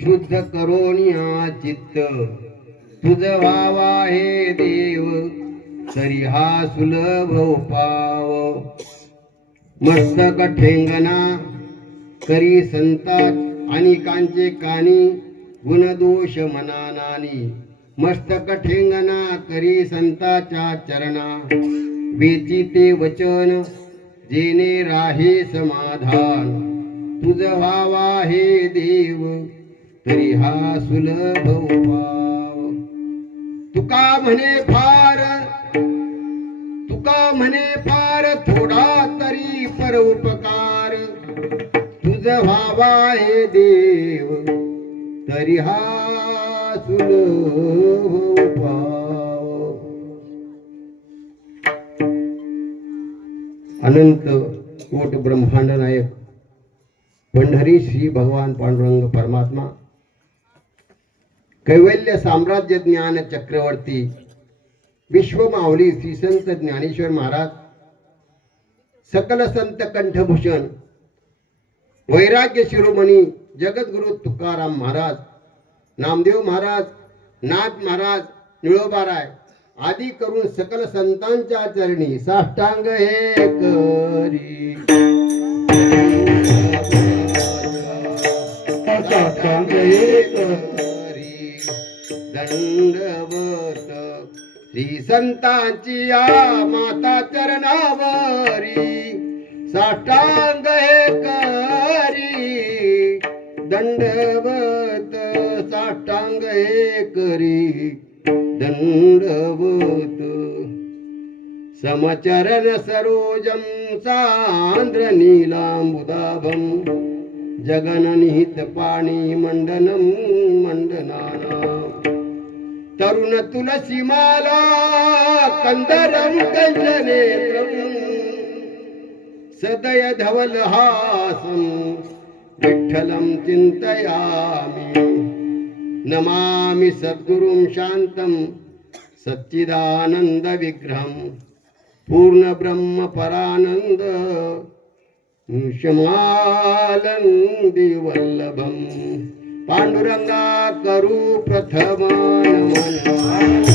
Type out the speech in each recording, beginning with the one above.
शुद्ध करोनिया चित्त तुझ व्हावा हे देव तरी हा सुलभ उपाव मस्तक ठेंगणा करी संता अनेकांचे कानी गुणदोष मनानानी मस्तक ठेंगणा करी संताच्या चरणा वेची ते वचन जेने राहे समाधान तुझ व्हावा हे देव तरी हा सुलभ उपाव तुका म्हणे फार थोडा तरी परोपकार तुझ व्हावा हे देव तरी हा सुलभ उपाव अनंत कोट ब्रह्मांड नायक पंढरी श्री भगवान पांडुरंग परमात्मा कैवल्य साम्राज्य ज्ञान चक्रवर्ती विश्वमाऊली श्री संत ज्ञानेश्वर महाराज सकल संत कंठभूषण वैराग्य शिरोमणी जगद्गुरु तुकाराम महाराज नामदेव महाराज नाथ महाराज निळोबाराय आदी करून सकल संतांच्या चरणी साष्टांग हे करी साष्टांग हे करी दंडवत श्री संतांची या माता चरणावरी साष्टांग हे करी दंडवत साष्टांग हे करी दंडवत समचरण सरोजं सान्द्र नीलांबुदाभं जगननिहित पाणी मंडनं मंडनानां तरुण तुलसी माला कंदरं कंजनेत्रं सदय धवलहासं विठ्ठलं चिन्तयामि नमामि सद्गुरुं शान्तं सच्चिदानंद विग्रहं पूर्ण ब्रह्म परानंद शमालंदी वल्लभं पांडुरंगा करू प्रथम नमन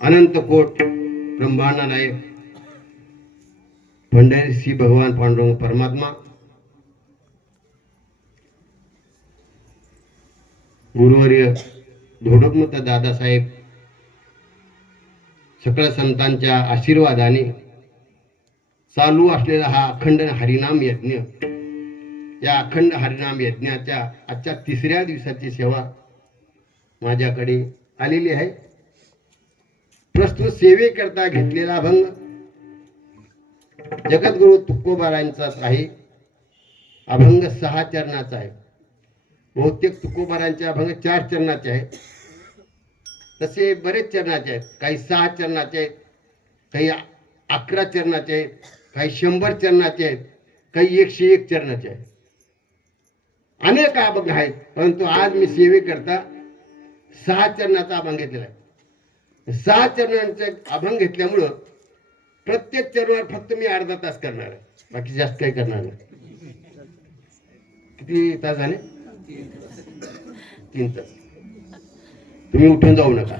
अनंत कोट ब्रह्मांड नायक पंढरीशी भगवान पांडुरंग परमात्मा, गुरुवर्य धोडपमत दादासाहेब, सकळ संतांच्या आशीर्वादाने चालू असलेला हा अखंड हरिनाम यज्ञ, या अखंड हरिनाम यज्ञाच्या आजच्या 3ऱ्या दिवसाची सेवा माझ्याकडे आलेली आहे. प्रस्तुत सेवेकरता घेतलेला अभंग जगद्गुरु तुकोबारांचाच आहे. अभंग 6 चरणाचा आहे. बहुतेक तुकोबारांचे अभंग 4 चरणाचे आहेत. तसे बरेच चरणाचे आहेत. काही 6 चरणाचे आहेत, काही 11 चरणाचे आहेत, काही 100 चरणाचे आहेत, काही 101 चरणाचे आहेत. अनेक अभंग आहेत, परंतु आज मी सेवेकरता 6 चरणाचा अभंग घेतलेला आहे. 6 चरणांचे अभंग घेतल्यामुळं प्रत्येक चरणावर फक्त मी अर्धा तास करणार आहे, बाकी जास्त काही करणार नाही. किती तास झाले? 3 तास. तुम्ही उठून जाऊ नका,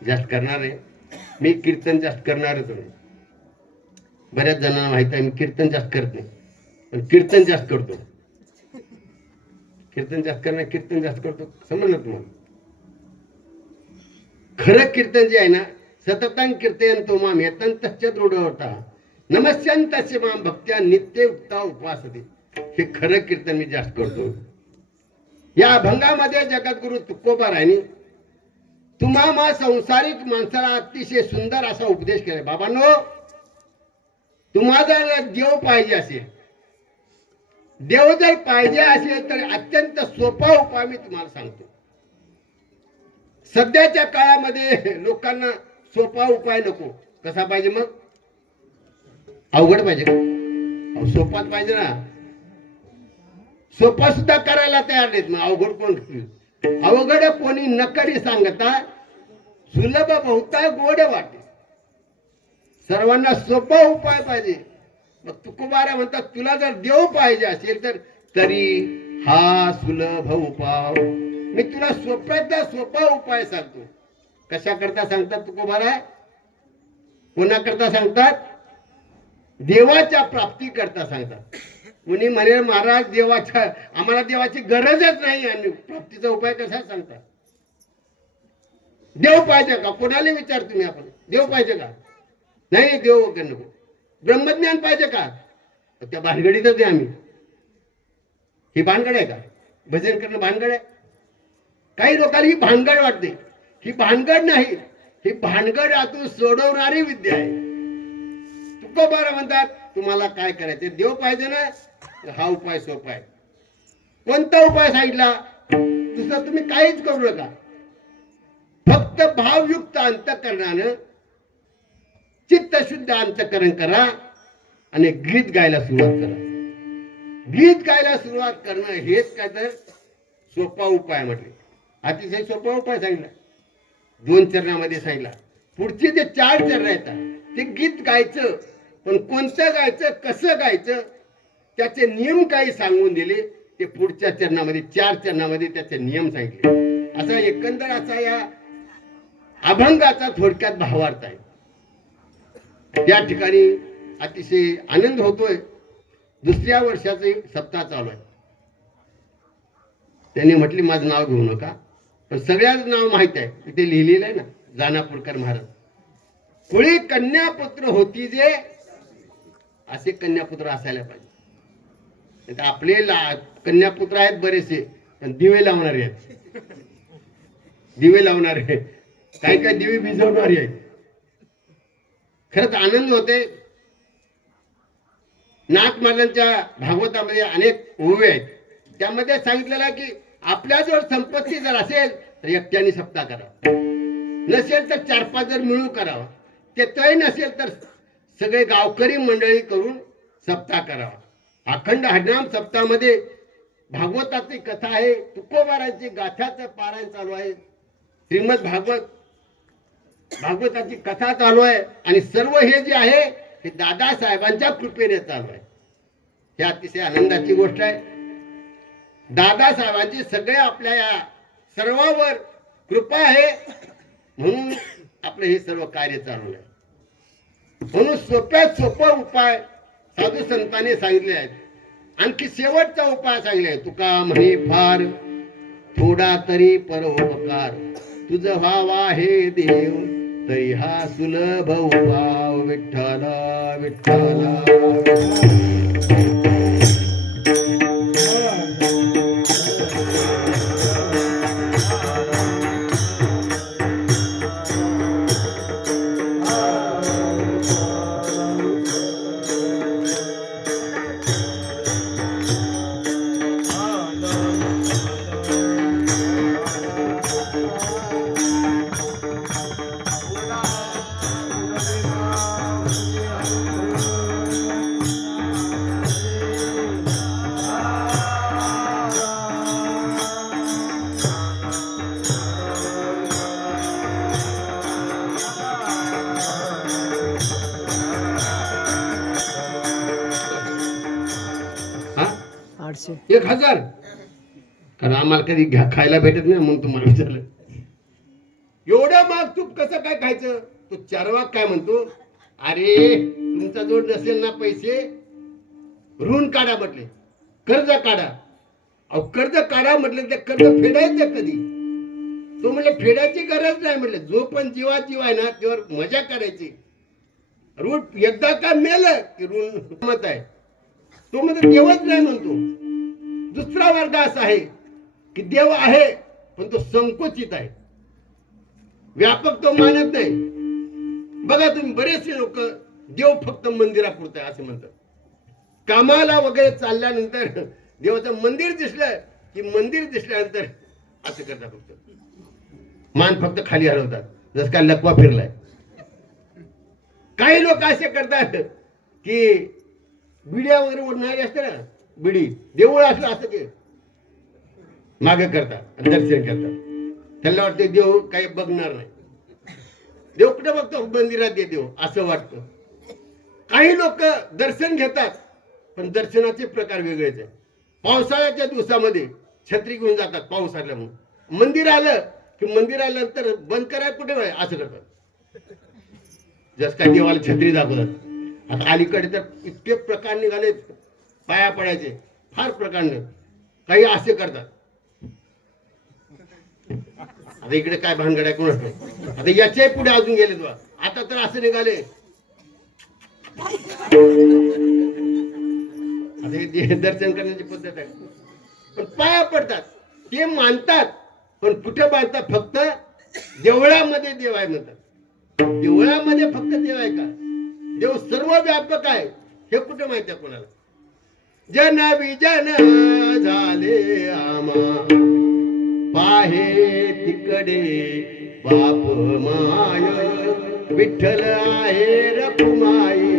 जास्त करणार आहे मी. कीर्तन जास्त करणारच नाही. बऱ्याच जणांना माहित आहे मी कीर्तन जास्त करत नाही, पण कीर्तन जास्त करतो. कीर्तन जास्त करणार, कीर्तन जास्त करतो, समजलं तुम्हाला? खरं कीर्तन जे आहे ना, सततं कीर्तन तो माम येतन तस्य दृढवता नमस्यन तस्य माम भक्त्या नित्य उक्ता उपवासते. हे खरं कीर्तन मी जास्त करतो. या अभंगामध्ये जगद्गुरु तुकोबारायांनी तुम्हा संसारिक माणसाला अतिशय सुंदर असा उपदेश केला. बाबांनो, तुम्हाला जर देव पाहिजे असेल, देव जर पाहिजे असेल तर अत्यंत सोपा उपाय मी तुम्हाला सांगतो. सध्याच्या काळामध्ये लोकांना सोपा उपाय नको. कसा पाहिजे मग? अवघड पाहिजे का? सोपाच पाहिजे ना. सोपा सुद्धा करायला तयार नाहीत, मग अवघड कोण? अवघड कोणी नकरी सांगता सुलभ बहुता गोड वाटे. सर्वांना सोपा उपाय पाहिजे. मग तुकोबारा म्हणतात, तुला जर देव पाहिजे असेल तर तरी हा सुलभ उपाय मी तुला सोप्यातला सोपा उपाय सांगतो. कशा करता सांगतात तुकोबारा? कोणाकरता सांगतात? देवाच्या प्राप्ती करता सांगतात. कुणी म्हणेल महाराज देवाच्या, आम्हाला देवाची गरजच नाही, आणि प्राप्तीचा उपाय कसा सांगतात? देव पाहिजे का? कोणाला विचार तुम्ही, आपण देव पाहिजे का? नाही, देव वगैरे नको. ब्रह्मज्ञान पाहिजे का? त्या भानगडीतच आहे आम्ही. ही भानगड आहे का? भजन करणं भानगड आहे? काही लोकांना ही भानगड वाटते. ही भानगड नाही, ही भानगड आतून सोडवणारी विद्या आहे. तुकोबारा म्हणतात, तुम्हाला काय करायचं? देव पाहिजे ना, हा उपाय सोपा आहे. कोणता उपाय सांगितला? दुसरं तुम्ही काहीच करू नका. फक्त भावयुक्त अंतःकरणानं चित्तशुद्ध अंतःकरण करा आणि गीत गायला सुरुवात करा. गीत गायला सुरुवात करणं हेच काय तर सोपा उपाय म्हटले. अतिशय सोपा उपाय सांगितला. 2 चरणामध्ये सांगितला. पुढचे जे 4 चरण येतात ते गीत गायचं, पण कोणतं गायचं, कसं गायचं, त्याचे नियम काही सांगून दिले. ते पुढच्या चरणामध्ये 4 चरणामध्ये त्याचे नियम सांगितले. असा एकंदर असा या अभंगाचा थोडक्यात भावार्थ आहे. त्या ठिकाणी अतिशय आनंद होतोय. 2ऱ्या वर्षाचे सप्ताह चालू आहे. त्यांनी म्हटले माझं नाव घेऊ नका, पण सगळ्याच नाव माहित आहे. तिथे लिहिलेलं आहे ना, जानापूरकर महाराज. कुळी कन्यापुत्र होती जे, असे कन्यापुत्र असायला पाहिजे. आपले कन्यापुत्र आहेत बरेचसे, पण दिवे लावणारे आहेत. दिवे लावणारे, काही काही दिवे भिजवणारे आहेत. खरंच आनंद होते. नाथमालांच्या भागवतामध्ये अनेक ओवी आहेत. त्यामध्ये सांगितलेलं आहे की आपल्याजवळ संपत्ती जर असेल तर एकट्याने सप्ताह करावा, नसेल तर 4-5 जर मिळून करावा, ते नसेल तर सगळे गावकरी मंडळी करून सप्ताह करावा. अखंड हरिनाम सप्ताहामध्ये भागवताची कथा आहे. तुकोबारांची गाथाचं पारायण चालू आहे. श्रीमद भागवताची कथा चालू आहे. आणि सर्व हे जे आहे हे दादासाहेबांच्या कृपेने चालू आहे. ही अतिशय आनंदाची गोष्ट आहे. दादासाहेबांची सगळे आपल्या या सर्वांवर कृपा आहे, म्हणून आपलं हे सर्व कार्य चालू आहे. म्हणून सोप्यात सोपा उपाय साधू संतांनी सांगितले आहेत. आणखी शेवटचा उपाय सांगितलाय. तुका म्हणे फार थोडा तरी परोपकार, तुझ व्हावा हे देव तरी हा सुलभ उपाय. विठ्ठला विठ्ठला हा 800 1000. कारण आम्हाला कधी खायला भेटत नाही म्हणून तुम्हाला विचारलं. एवढं मग तूप कसं काय खायचं? तो चारवाक काय म्हणतो, अरे तुमचा जोड नसेल ना पैसे, ऋण काढा म्हटले, कर्ज काढा. अहो कर्ज काढा म्हटलं तर कर्ज फेडायचं कधी? तो म्हणले फेडायची गरज नाही म्हटले, जो पण जीव आहे ना त्यावर मजा करायची. ऋण एकदा का मेलं की ऋण मत आहे. तो म्हणजे देवच नाही म्हणतो. दुसरा वर्ग असा आहे की देव आहे पण तो संकुचित आहे, व्यापक तो मानत नाही. बघा तुम्ही बरेचसे लोक देव फक्त मंदिरापुरतं आहे असं म्हणतात. कामाला वगैरे चालल्यानंतर देवाचं मंदिर दिसलं की मंदिर दिसल्यानंतर असं करतात, फक्त मान फक्त खाली हलवतात जसं काय लकवा फिरलाय. काही लोक असे करतात की बिड्या वगैरे ओढणारे असते ना, बिडी देऊळ असलं असं की मागे करतात, दर्शन करतात. त्यांना वाटते देव काही बघणार नाही. देव कुठे बघतो? मंदिरात देव असं वाटतं. काही लोक दर्शन घेतात पण दर्शनाचे प्रकार वेगळेच आहे. पावसाळ्याच्या दिवसामध्ये छत्री घेऊन जातात पाऊस आला म्हणून. मंदिर आलं की मंदिर आल्यानंतर बंद करायला कुठे वेळ असं करतात, जस काय देवाला छत्री दाखवतात. आता अलीकडे तर इतके प्रकार निघाले पाया पडायचे, फार प्रकारने काही असे करतात. आता इकडे काय भानगड आहे कोण असतो. आता याच्याही पुढे अजून गेले तुला. आता तर असं निघाले, आता हे दर्शन करण्याची पद्धत आहे. पण पाया पडतात, ते मानतात पण कुठे बांधतात? फक्त देवळामध्ये देव आहे म्हणतात. देवळामध्ये फक्त देव आहे का? देव सर्व व्यापक आहे हे कुठे माहिती आहे कोणाला? जन विजन झाले आम्हा पाहे तिकडे बाप माय, विठ्ठल आहे रखुमाई.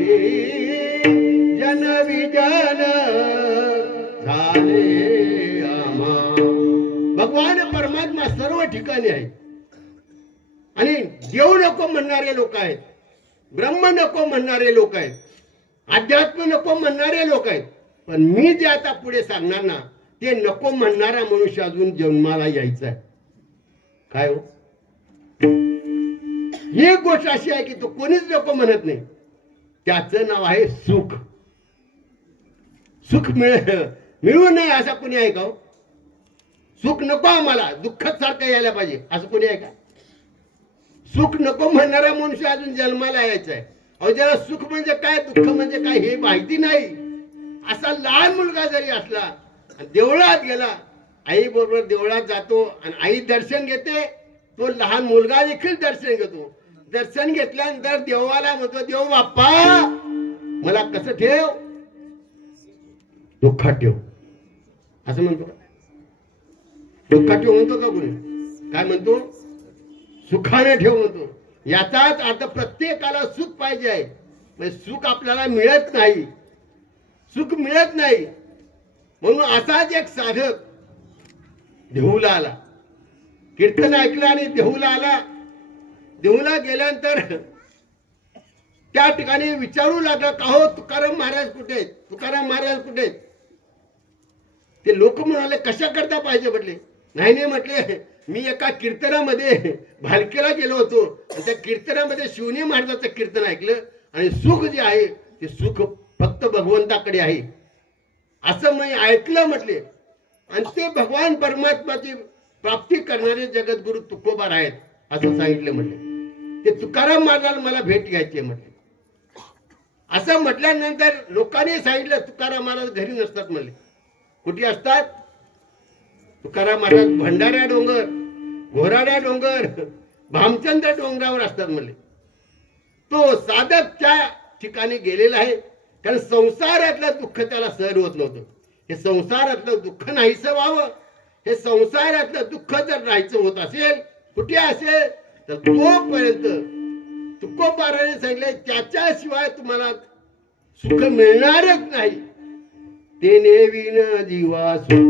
जन विजन झाले आम्हा. भगवान परमात्मा सर्व ठिकाणी आहे. आणि देव नको म्हणणारे लोक आहेत, ब्रह्म नको म्हणणारे लोक आहेत, अध्यात्म नको म्हणणारे लोक आहेत. पण मी जे आता पुढे सांगणार ना ते नको म्हणणारा मनुष्य अजून जन्माला यायचा आहे. काय हो? ही गोष्ट अशी आहे की तो कोणीच नको म्हणत नाही. त्याचं नाव आहे सुख. सुख मिळू नये असं कोणी आहे का? सुख नको आम्हाला, दुःखच सारखं यायला पाहिजे असं कोणी आहे का? सुख नको म्हणणारा मनुष्य अजून जन्माला यायचा आहे. अहो ज्याला सुख म्हणजे काय, दुःख म्हणजे काय हे माहिती नाही, असा लहान मुलगा जरी असला आणि देवळात गेला, आई बरोबर देवळात जातो आणि आई दर्शन घेते, तो लहान मुलगा देखील दर्शन घेतो. दर्शन घेतल्यानंतर देवाला म्हणतो, देव बाप्पा मला कसं ठेव? दुःखात ठेव असं म्हणतो का? दुःखात ठेव म्हणतो का कोणी? काय म्हणतो? सुखाने ठेव म्हणतो. याचाच अर्थ प्रत्येकाला सुख पाहिजे आहे. म्हणजे सुख आपल्याला मिळत नाही, सुख मिळत नाही. म्हणून असाच एक साधक देहूला आला, कीर्तन ऐकलं आणि देहूला आला. देहूला गेल्यानंतर त्या ठिकाणी विचारू लागला, का हो तुकाराम महाराज कुठे आहेत? तुकाराम महाराज कुठे आहेत? ते लोक म्हणाले कशा करता पाहिजे म्हटले. नाही नाही म्हटले, मी एका कीर्तनामध्ये भालकेला गेलो होतो आणि त्या कीर्तनामध्ये शिवनी महाराजाचं कीर्तन ऐकलं आणि सुख जे आहे ते सुख फक्त भगवंताकडे आहे असं मी ऐकलं म्हटले. आणि ते भगवान परमात्माची प्राप्ती करणारे जगद्गुरु तुकोबार आहेत असं सांगितलं म्हटले. ते तुकाराम महाराजांना मला भेट घ्यायची म्हटले. असं म्हटल्यानंतर लोकांनी सांगितलं तुकाराम महाराज घरी नसतात म्हणले. कुठे असतात? तुकाराम महाराज भंडाऱ्या डोंगर, घोराड्या डोंगर, भामचंद्र डोंगरावर असतात म्हणले. तो साधक त्या ठिकाणी गेलेला आहे कारण संसारातलं दुःख त्याला सहन होत नव्हतं. हे संसारातलं दुःख नाहीसं व्हावं, हे संसारातलं दुःख जर नाहीसं होत असेल कुठे असेल तर तोपर्यंत तुकोबाराने सांगितले त्याच्याशिवाय तुम्हाला सुख मिळणारच नाही. तेने विन जीवा सुख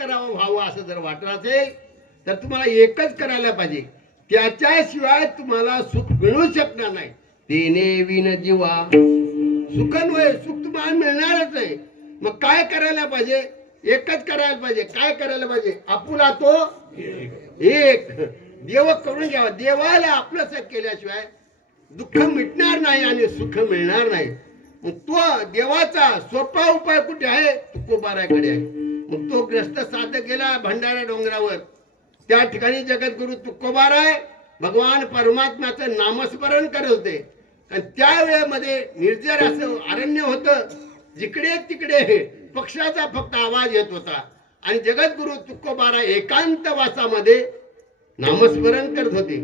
करावं व्हावं असं जर वाटत असेल तर तुम्हाला एकच करायला पाहिजे. त्याच्याशिवाय तुम्हाला सुख मिळू शकणार नाही. तेने विन जीवा सुख नव्हे, सुख तुम्हाला मिळणारच नाही. मग काय करायला पाहिजे? एकच करायला पाहिजे. काय करायला पाहिजे? आपुला तो एक देव करून घ्यावा. देवाला आपलंच केल्याशिवाय दुःख मिटणार नाही आणि सुख मिळणार नाही. मग तो देवाचा सोपा उपाय कुठे आहे? तुकोबाराकडे आहे. मग तो ग्रस्त साधक गेला भंडारा डोंगरावर. त्या ठिकाणी जगद्गुरु तुकोबार आहे. भगवान परमात्म्याचं नामस्मरण करत होते. आणि त्या वेळेमध्ये निर्जर असं अरण्य होतं. जिकडे तिकडे पक्षाचा फक्त आवाज येत होता. आणि जगद्गुरु तुकोबारा एकांत वासामध्ये नामस्मरण करत होते.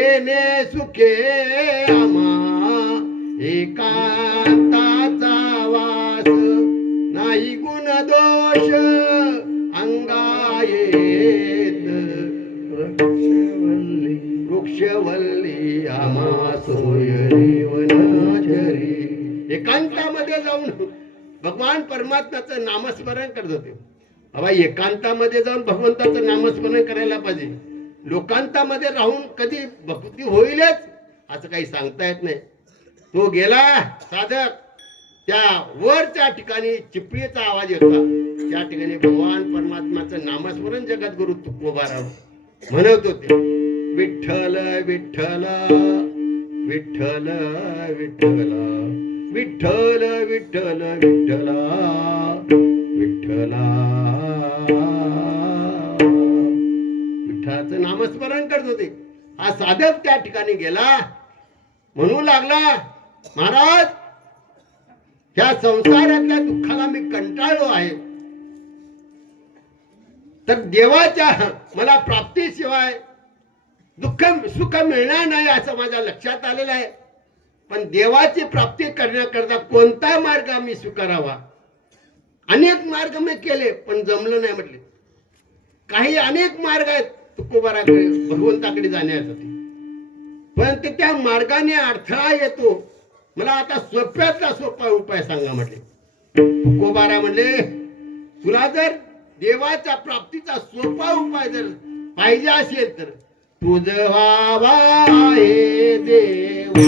एने सुखे आम्हा एकांताचा वास, नाही गुण दोष अंगायेत, वृक्षवल्ली आम्हा सोयरी वनचरी. एकांतामध्ये जाऊन भगवान परमात्म्याचं नामस्मरण करत होते. बाबा एकांतामध्ये जाऊन भगवंताचं नामस्मरण करायला पाहिजे. लोकांतामध्ये राहून कधी भक्ती होईलच असं काही सांगता येत नाही. तो गेला साधक त्या वरच्या ठिकाणी चिपळीचा आवाज होता. त्या ठिकाणी भगवान परमात्म्याचं नामस्मरण जगद्गुरु तुकोबाराव म्हणत होते. विठ्ठल विठ्ठल विठ्ठल विठ्ठल विठ्ठल विठ्ठल विठ्ठला विठ्ठला. विठ्ठलाचं नामस्मरण करत होते. हा साधक त्या ठिकाणी गेला. म्हणू लागला, महाराज ह्या संसारातल्या दुःखाला मी कंटाळलो आहे. तर देवाच्या मला प्राप्तीशिवाय दुःख सुख मिळणार नाही असं माझ्या लक्षात आलेलं आहे. पण देवाची प्राप्ती करण्याकरता कोणता मार्ग आम्ही स्वीकारावा? अनेक मार्ग मी केले पण जमलं नाही म्हटले. काही अनेक मार्ग आहेत तुकोबाराकडे भगवंताकडे जाण्यासाठी, पण त्या मार्गाने अडथळा येतो. मला आता सोप्यातला सोपा उपाय सांगा म्हटले. तुकोबारा म्हणले, तुला जर देवाच्या प्राप्तीचा सोपा उपाय जर पाहिजे असेल तर तुझ व्हावा हे देव,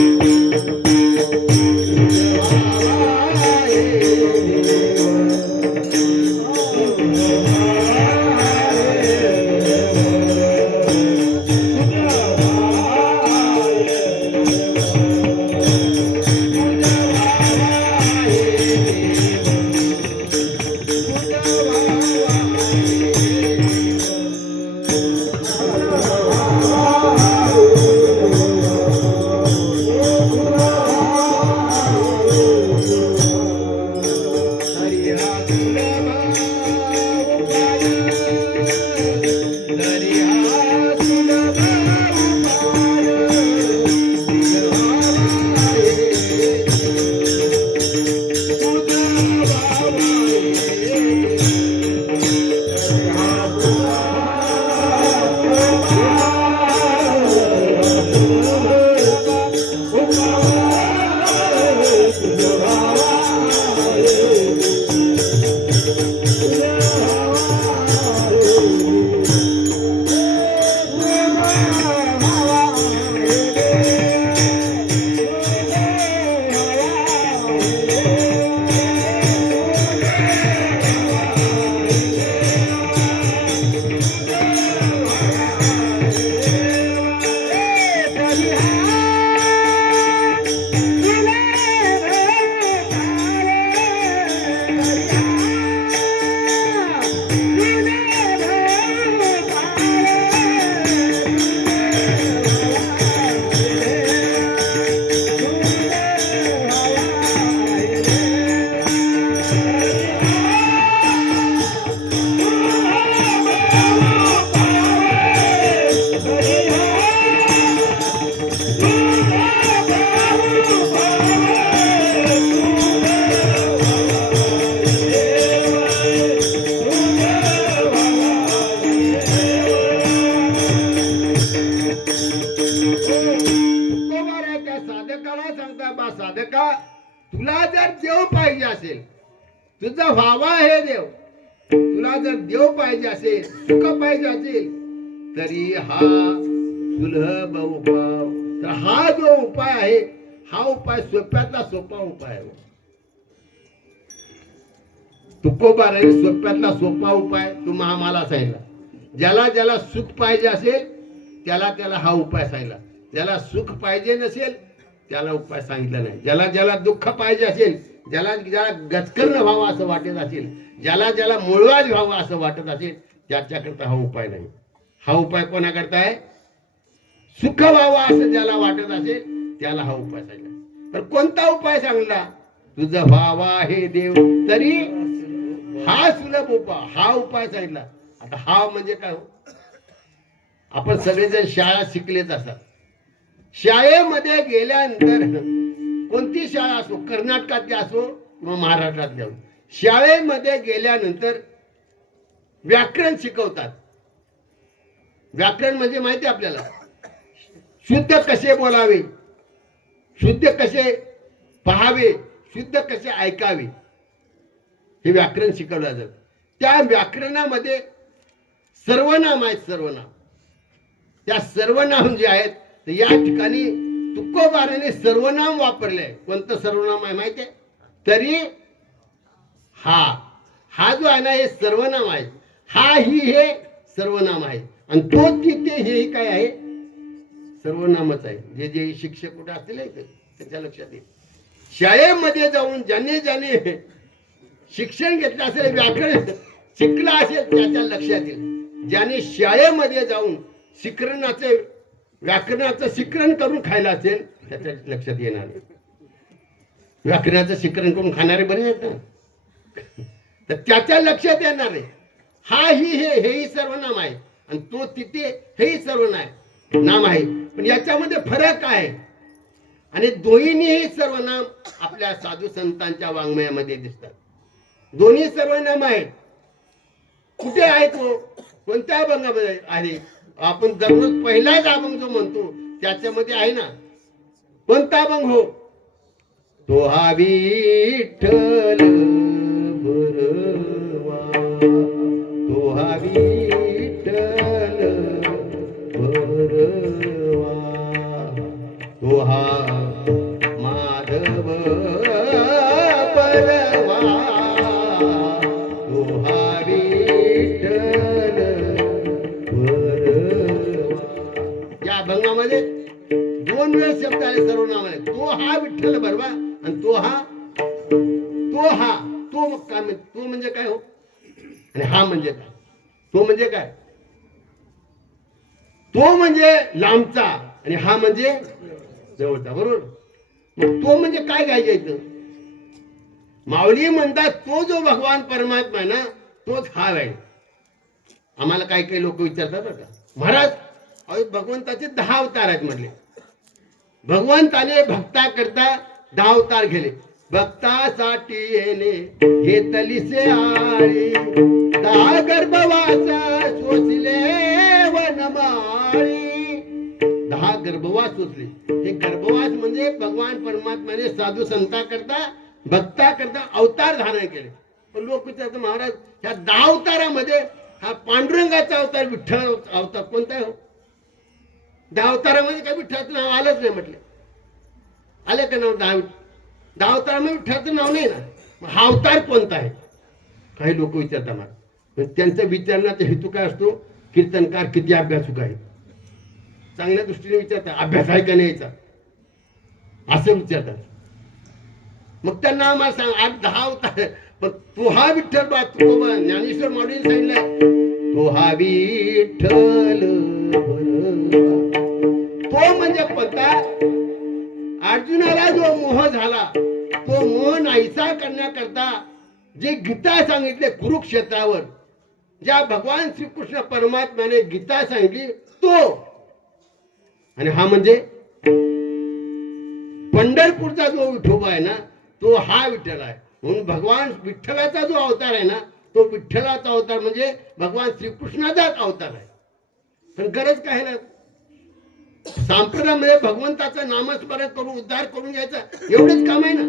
साधका, तुला जर देव पाहिजे असेल, तुझा व्हावा हे देव, तुला जर देव पाहिजे असेल, सुख पाहिजे असेल, तरी हा सुलभ उपाय, तर हा जो उपाय आहे, हा उपाय सोप्यातला सोपा उपाय आहे. तुकोबाराने सोप्यातला सोपा उपाय तुम्हा आम्हाला सांगितला. ज्याला ज्याला सुख पाहिजे असेल त्याला त्याला हा उपाय सांगितला. ज्याला सुख पाहिजे नसेल त्याला उपाय सांगितला नाही. ज्याला ज्याला दुःख पाहिजे असेल, ज्याला ज्याला गचकर्ण व्हावं असं वाटत असेल, ज्याला ज्याला मुळवाज व्हावं असं वाटत असेल, त्याच्याकरता हा उपाय नाही. हा उपाय कोणाकरता आहे? सुख व्हावं असं ज्याला वाटत असेल त्याला हा उपाय सांगितला. तर कोणता उपाय सांगला? तुझं व्हावा हे देव, तरी हा सुलभ उपाय, हा उपाय सांगितला. आता हा म्हणजे काय? आपण सगळेजण शाळा शिकलेच असतात. शाळेमध्ये गेल्यानंतर कोणती शाळा असो, कर्नाटकातली असो किंवा महाराष्ट्रातली असो, शाळेमध्ये गेल्यानंतर व्याकरण शिकवतात. व्याकरण म्हणजे माहिती आपल्याला, शुद्ध कसे बोलावे, शुद्ध कसे पाहावे, शुद्ध कसे ऐकावे, हे व्याकरण शिकवलं जातं. त्या व्याकरणामध्ये सर्वनाम आहेत. सर्वनाम, त्या सर्वनाम जे आहेत, तर या ठिकाणी तुकोबाराने सर्वनाम वापरले. कोणतं सर्वनाम आहे माहिती आहे? तरी हा, हा जो आहे ना, हे सर्वनाम आहे. हा ही हे सर्वनाम आहे, आणि तो तिथे हे काय आहे? सर्वनामच आहे. जे जे शिक्षक कुठे असतील त्याच्या लक्षात येईल. शाळेमध्ये जाऊन ज्याने ज्याने शिक्षण घेतलं असेल, व्याकरण शिकलं असेल, त्याच्या लक्षात येईल. ज्याने शाळेमध्ये जाऊन शिकरणाचे व्याकरणाचं शिकरण करून खायला असेल, त्याच्या लक्षात येणार. व्याकरणाचं शिकरण करून खाणारे बरे आहेत ना, तर त्याच्या लक्षात येणार आहे. हा ही हेही सर्वनाम आहे, आणि तो तिथे हेही सर्वनाम आहे. पण याच्यामध्ये फरक आहे, आणि दोन्हीही सर्वनाम आपल्या साधू संतांच्या वाङ्मयामध्ये दिसतात. दोन्ही सर्वनाम आहेत. कुठे आहे तो? कोणत्या अभंगामध्ये आहे? आपण दररोज पहिलाच अभंग जो म्हणतो त्याच्यामध्ये आहे ना. कोणता अभंग हो? तो हा विठ्ठल बरवा, तो हा विठ्ठल बरवा, तो हा माधव बरवा, तो हा विठ्ठल बरवा. या अभंगामध्ये दोन वेळ शब्द आले सर्वनामाने. तो हा विठ्ठल बरवा आणि तो हा तो मग काय म्हणजे? तो म्हणजे काय हो आणि हा म्हणजे काय? तो म्हणजे काय? तो म्हणजे लांबचा आणि हा म्हणजे जवळचा, बरोबर. मग तो म्हणजे काय घ्यायचं इथं? माऊली म्हणतात तो जो भगवान परमात्मा आहे ना तोच हा आहे. आम्हाला काही काही लोक विचारतात बरं का, महाराज अहो भगवंताचे 10 अवतार आहेत म्हटले. भगवंताने भक्ता करता 10 अवतार गेले. भक्तासाठी येणे घेतलीसे आळी, 10 गर्भवास सोसले वनमाळी. 10 गर्भवास सोसले. हे गर्भवास म्हणजे भगवान परमात्म्याने साधू संता करता भक्ता करता अवतार धारण केले. पण लोक विचारतात महाराज ह्या 10 अवतारामध्ये हा पांडुरंगाचा अवतार विठ्ठल अवतार कोणता आहे हो? 10 अवतारामध्ये काय विठ्ठलाचं नाव आलंच नाही म्हटलं. आले का नाव? 10 अवतारामध्ये विठ्ठलाचं नाव नाही ना. मग हा अवतार कोणता आहे? काही लोक विचारतात मला. पण त्यांचा विचारण्याचा हेतू काय असतो? कीर्तनकार किती अभ्यासुक आहे, चांगल्या दृष्टीने विचारतात. अभ्यास आहे का नाही याचा असं विचारतात. मग त्यांना आम्हाला सांग आज 10 अवतार. पण तो हा विठ्ठल बा ज्ञानेश्वर माऊलीने सांगितलंय तो हा विठ्ठल तो म्हणजे कोणता? अर्जुनाला जो मोह झाला तो मोह नाहीसा करण्याकरता जे गीता सांगितले कुरुक्षेत्रावर, ज्या भगवान श्रीकृष्ण परमात्म्याने गीता सांगितली तो. आणि हा म्हणजे पंढरपूरचा जो विठोबा आहे ना तो हा विठ्ठल आहे. म्हणून भगवान विठ्ठलाचा जो अवतार आहे ना तो विठ्ठलाचा अवतार म्हणजे भगवान श्रीकृष्णाचाच अवतार आहे. पण गरज काय ना संप्रदायामध्ये भगवंताचं नामस्मरण करून उद्धार करून घ्यायचा एवढेच काम आहे ना.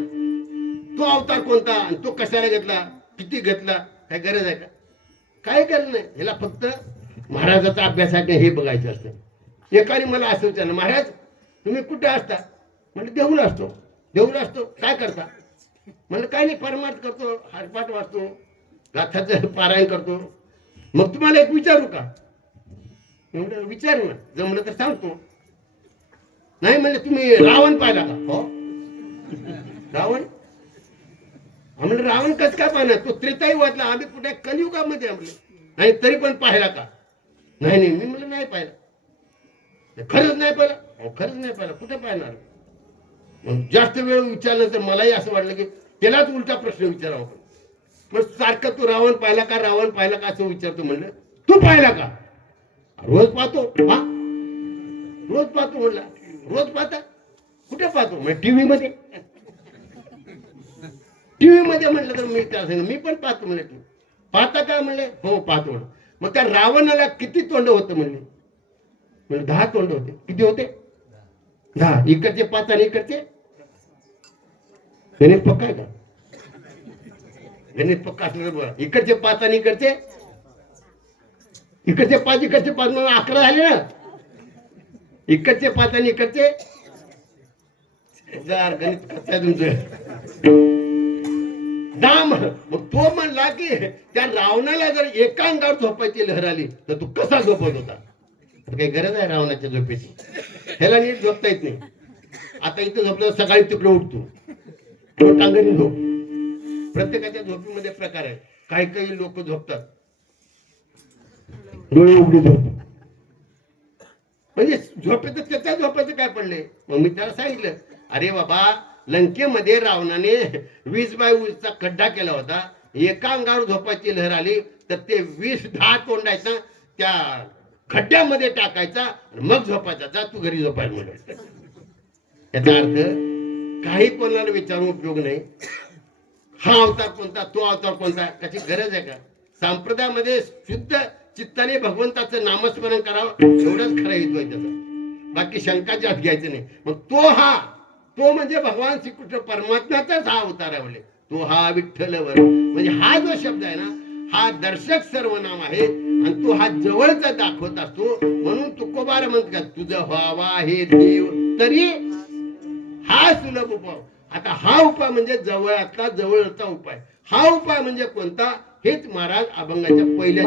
तो अवतार कोणता आणि तो कशाला घेतला, किती घेतला, काय गरज आहे का? काय गरज नाही. ह्याला फक्त महाराजाचा अभ्यास आहे हे बघायचं असतं. एकाने मला असं विचारलं महाराज तुम्ही कुठे असता? म्हणजे देऊला असतो. देऊला असतो काय करता? म्हणजे काय नाही परमार्थ करतो, हातपाट वाचतो, गाथाचं पारायण करतो. मग तुम्हाला एक विचारू का? एवढं विचारू ना, जमलं तर सांगतो. नाही म्हणजे तुम्ही रावण पाहिला का? हो रावण. आम्हाला रावण कसं काय पाहणार? तो त्रेतायुगातला, आम्ही कुठे कलियुगामध्ये आम्ही नाही तरी पण पाहिला का? नाही नाही मी म्हणलं नाही पाहिला. खरंच नाही पाहिला? हो खरंच नाही पाहिला. कुठे पाहणार? मग जास्त वेळ विचारल्यानंतर मलाही असं वाटलं की त्यालाच उलटा प्रश्न विचारावा. मग सारखं तू रावण पाहिला का, रावण पाहिला का असं विचारतो. म्हणलं तू पाहिला का? रोज पाहतो. हा रोज पाहतो. म्हणला रोज पाहता? कुठे पाहतो? म्हणजे टीव्ही मध्ये. टीव्ही मध्ये म्हणलं तर मी त्या मी पण पाहतो. म्हणले तू पाहता का? म्हणले हो पाहतो. म्हणलं मग त्या रावणाला किती तोंड होतं? म्हणले म्हणजे 10 तोंड होते. किती होते? 10. इकडचे 5 आणि इकडचे. गणित पक्का आहे का? गणित पक्का असलं बरं. इकडचे 5 आणि इकडचे 5 इकडचे 5 म्हणून 11 झाले ना. इकडचे 5 आणि इकडचे जर गणित कसं आहे तुमचं? दाम. मग तो म्हणला की त्या रावणाला जर एका अंगावर झोपायची लहर आली तर तू कसा झोपत होता? काही गरज आहे रावणाच्या झोपेची? ह्याला नीट झोपता येत नाही. आता इथं झोपलं सकाळी तिकडे उठतो टांगणी झोप. प्रत्येकाच्या झोपीमध्ये प्रकार आहे. काही काही लोक झोपतात डोळे उघडे झोप. म्हणजे झोपेचं त्याच्या झोपायचं काय पडले? मग मी त्याला सांगितलं अरे बाबा लंकेमध्ये रावणाने 20x20चा खड्डा केला होता. एका अंगावर झोपायची लहर आली तर ते 10 तोंड आहेत ना त्या खड्ड्यामध्ये टाकायचा मग झोपायचा. जा तू घरी झोपायला म्हणून. याचा अर्थ काही कोणाला विचारून उपयोग नाही. हा अवतार कोणता, तो अवतार कोणता, त्याची गरज आहे का? संप्रदायामध्ये शुद्ध चित्ताने भगवंताचं नामस्मरण करावं एवढंच खरं हेतू आहे त्याचा, बाकी शंका जात घ्यायचं नाही. मग तो म्हणजे भगवान श्रीकृष्ण परमात्म्याचाच हा अवतार आहे. तो हा विठ्ठलवर, म्हणजे हा जो शब्द आहे ना, हा दर्शक सर्वनाम आहे आणि तो हा जवळचा दाखवत असतो. म्हणून तुकोबार म्हणतात तुझं व्हावा हे देव तरी हा सुलभ उपाय. आता हा उपाय म्हणजे जवळातला जवळचा उपाय. हा उपाय म्हणजे कोणता, हेच महाराज अभंगाच्या पहिल्या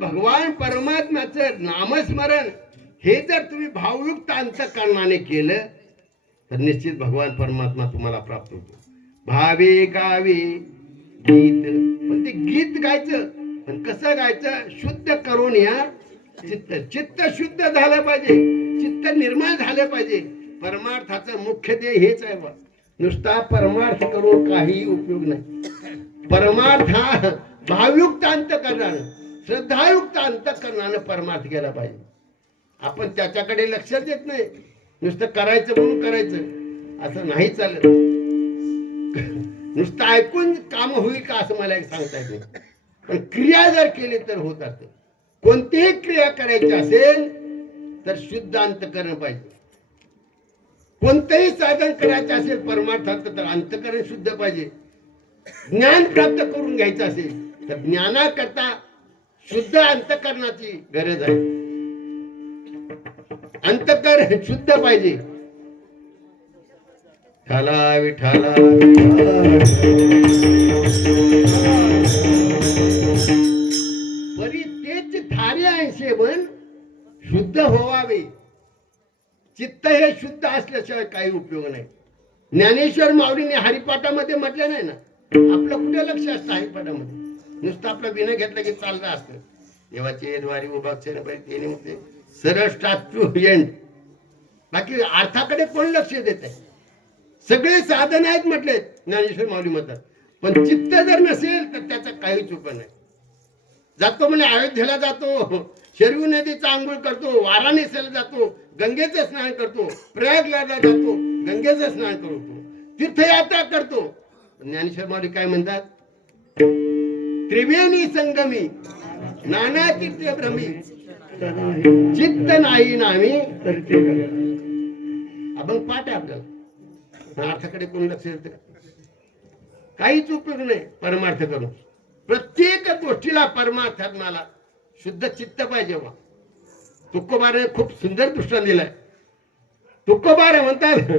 भगवान परमात्म्याचं नामस्मरण हे जर तुम्ही भावयुक्त अंतःकरणाने केलं तर निश्चित भगवान परमात्मा तुम्हाला प्राप्त होतो. भावे गावे गीत, पण ते गीत गायचं, पण कसं गायचं, शुद्ध करून या चित्त शुद्ध झालं पाहिजे, चित्त निर्मळ झालं पाहिजे. परमार्थाचं मुख्य ध्येय हेच आहे बा. नुसता परमार्थ करून काही उपयोग नाही. परमार्थ हा भावयुक्त अंतःकरणानं, श्रद्धायुक्त अंतःकरणानं परमार्थ केला पाहिजे. आपण त्याच्याकडे लक्ष देत नाही, नुसतं करायचं म्हणून करायचं असं नाही चालत. नुसतं ऐकून काम होईल का असं मला एक सांगता येत नाही, पण क्रिया जर केली तर होतात. कोणतीही क्रिया करायची असेल तर शुद्ध अंतःकरण पाहिजे. कोणतंही साधन करायचं असेल परमार्थात तर अंतःकरण शुद्ध पाहिजे. ज्ञान प्राप्त करून घ्यायचं असेल तर ज्ञानाकरता शुद्ध अंतःकरणाची गरज आहे. अंतःकरण शुद्ध पाहिजे. ठाला विठाला परी तेच थारे ऐसे मन शुद्ध व्हावे. चित्त हे शुद्ध असल्याशिवाय काही उपयोग नाही. ज्ञानेश्वर माऊलीने हरिपाठामध्ये म्हटलं नाही ना, आपलं कुठे लक्ष असतं हरिपाठामध्ये, नुसतं आपलं विनय घेतलं की चाललं असतं. देवाचे द्वारी उभागचे तेने म्हणते सरळ स्टार्ट टू एंड. बाकी अर्थाकडे कोण लक्ष देत आहे? सगळे साधन आहेत म्हटले ज्ञानेश्वर माऊली म्हणतात, पण चित्त जर नसेल तर त्याचा काहीच उपयोग नाही. जातो म्हणजे अयोध्येला जातो, शरयू नदीचा आंघोळ करतो, वाराणसीला जातो, गंगेचं स्नान करतो, प्रयागराजला जातो, गंगेचं स्नान करतो, तीर्थयात्रा करतो. ज्ञानेश्वर माऊली काय म्हणतात? त्रिवेणी संगमी नाना तीर्थ भ्रमी चित्त नाही नामी. अभंग पाठ आहे आपल्याला. अर्थाकडे कोण लक्ष देते? काहीच उपयोग नाही परमार्थ करून. प्रत्येक गोष्टीला परमार्थात मला शुद्ध चित्त पाहिजे. तुकोबाने खूप सुंदर दृष्टांत दिलाय. तुकोबारे म्हणतात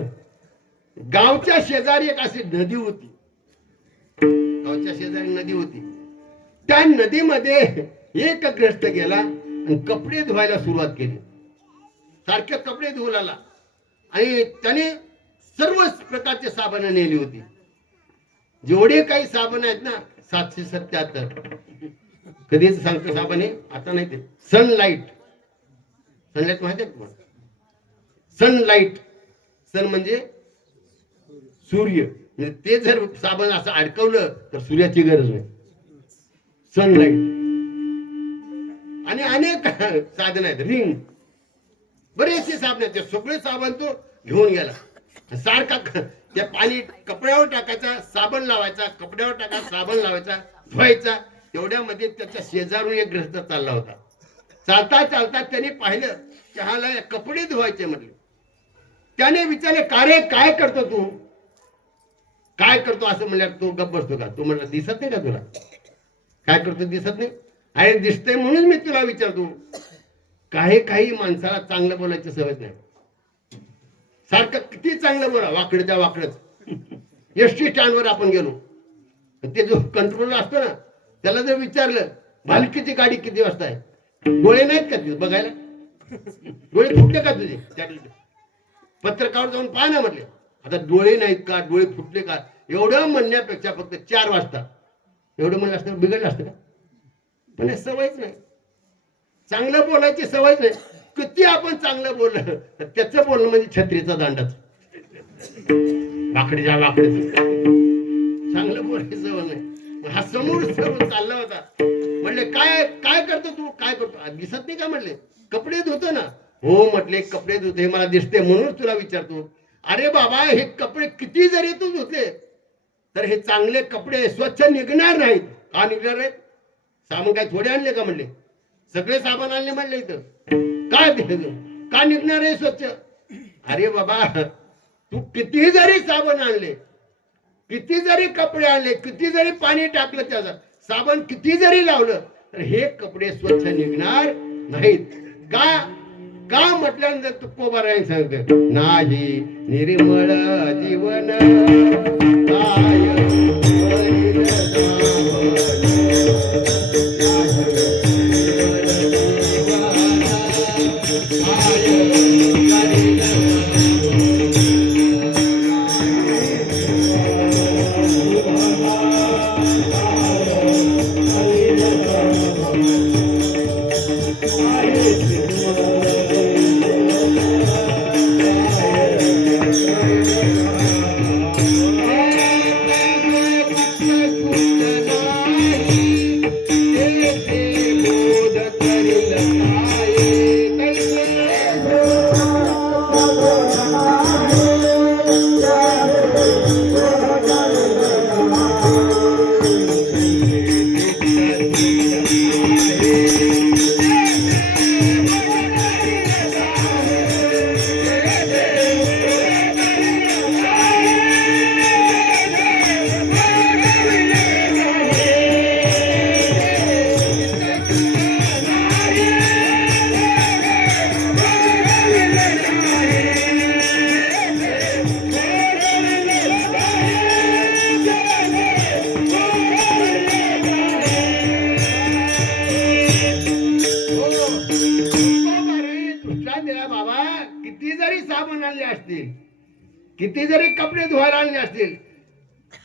गावच्या शेजारी एक अशी नदी होती. गावच्या शेजारी नदी होती. त्या नदीमध्ये एक ग्रस्त गेला आणि कपडे धुवायला सुरुवात केली. सारखे कपडे धुवू लागला आणि त्याने सर्व प्रकारचे साबण नेली होती. जेवढे काही साबण आहेत ना 777 कधीच सांगतो साबण आहे आता नाही ते सनलाइट. सनलाइट माहिती आहे तुम्हाला? सनलाइट, सन म्हणजे सूर्य, म्हणजे ते जर साबण असं अडकवलं तर सूर्याची गरज नाही. सनलाइट आणि अनेक साधन आहेत. रिंग, बरेचसे साबण आहेत. ते सगळे साबण तो घेऊन गेला. सारखा ते पाणी कपड्यावर टाकायचा, साबण लावायचा, कपड्यावर टाकायचा, साबण लावायचा, धुवायचा. तेवढ्यामध्ये त्याच्या शेजारून एक ग्रस्त चालला होता. चालता चालता त्याने पाहिलं चहाला कपडे धुवायचे म्हटले. त्याने विचारले, का रे काय करतो तू, काय करतो असं म्हणल्यावर तो गप्प बसतो का? तो म्हणला, दिसत नाही का तुला काय करतो? दिसत नाही? अरे दिसतंय म्हणून मी तुला विचारतो. काही माणसाला चांगलं बोलायची सवय नाही. सारखं किती चांगलं बोला, वाकडं त्या वाकडच. एसटी स्टँडवर आपण गेलो, ते जो कंट्रोल असतो ना त्याला जर विचारलं भालकीची गाडी किती वाजता आहे, डोळे नाहीत का तुझे बघायला? डोळे फुटले का तुझे? त्या पत्रकावर जाऊन पाहा ना म्हटले. आता डोळे नाहीत का, डोळे फुटले का, एवढं म्हणण्यापेक्षा फक्त 4 वाजता एवढं म्हणलं असतं बिघडलं असतं का? पण हे सवयच नाही. चांगलं बोलायची सवयच नाही. किती आपण चांगलं बोललं तर त्याचं बोलणं म्हणजे छत्रीचा दांडाच. वाकडीच्या वाकडीच चांगलं बोलायची सवय नाही. हा समोर चालला होता. म्हणले, काय काय करतो तू, काय करतो? दिसत नाही का म्हणले? कपडे धुतो ना. हो म्हटले, कपडे धुते हे मला दिसते म्हणून तुला विचारतो. अरे बाबा, हे कपडे किती जरी तू धुतले तर हे चांगले कपडे स्वच्छ निघणार नाहीत. का निघणार नाहीत? साबण काय थोडे आणले का म्हणले? सगळे साबण आणले म्हणले. इथं काय का निघणार आहे स्वच्छ? अरे बाबा, तू किती जरी साबण आणले, किती जरी कपडे आणले, किती जरी पाणी टाकलं, त्याचा साबण किती जरी लावलं तर हे कपडे स्वच्छ निघणार नाहीत. का का म्हटल्यानंतर तुकोबाराय सांगतो, नाही निर्मळ जीवन काय किती जरी कपडे धुवायला आणले असतील,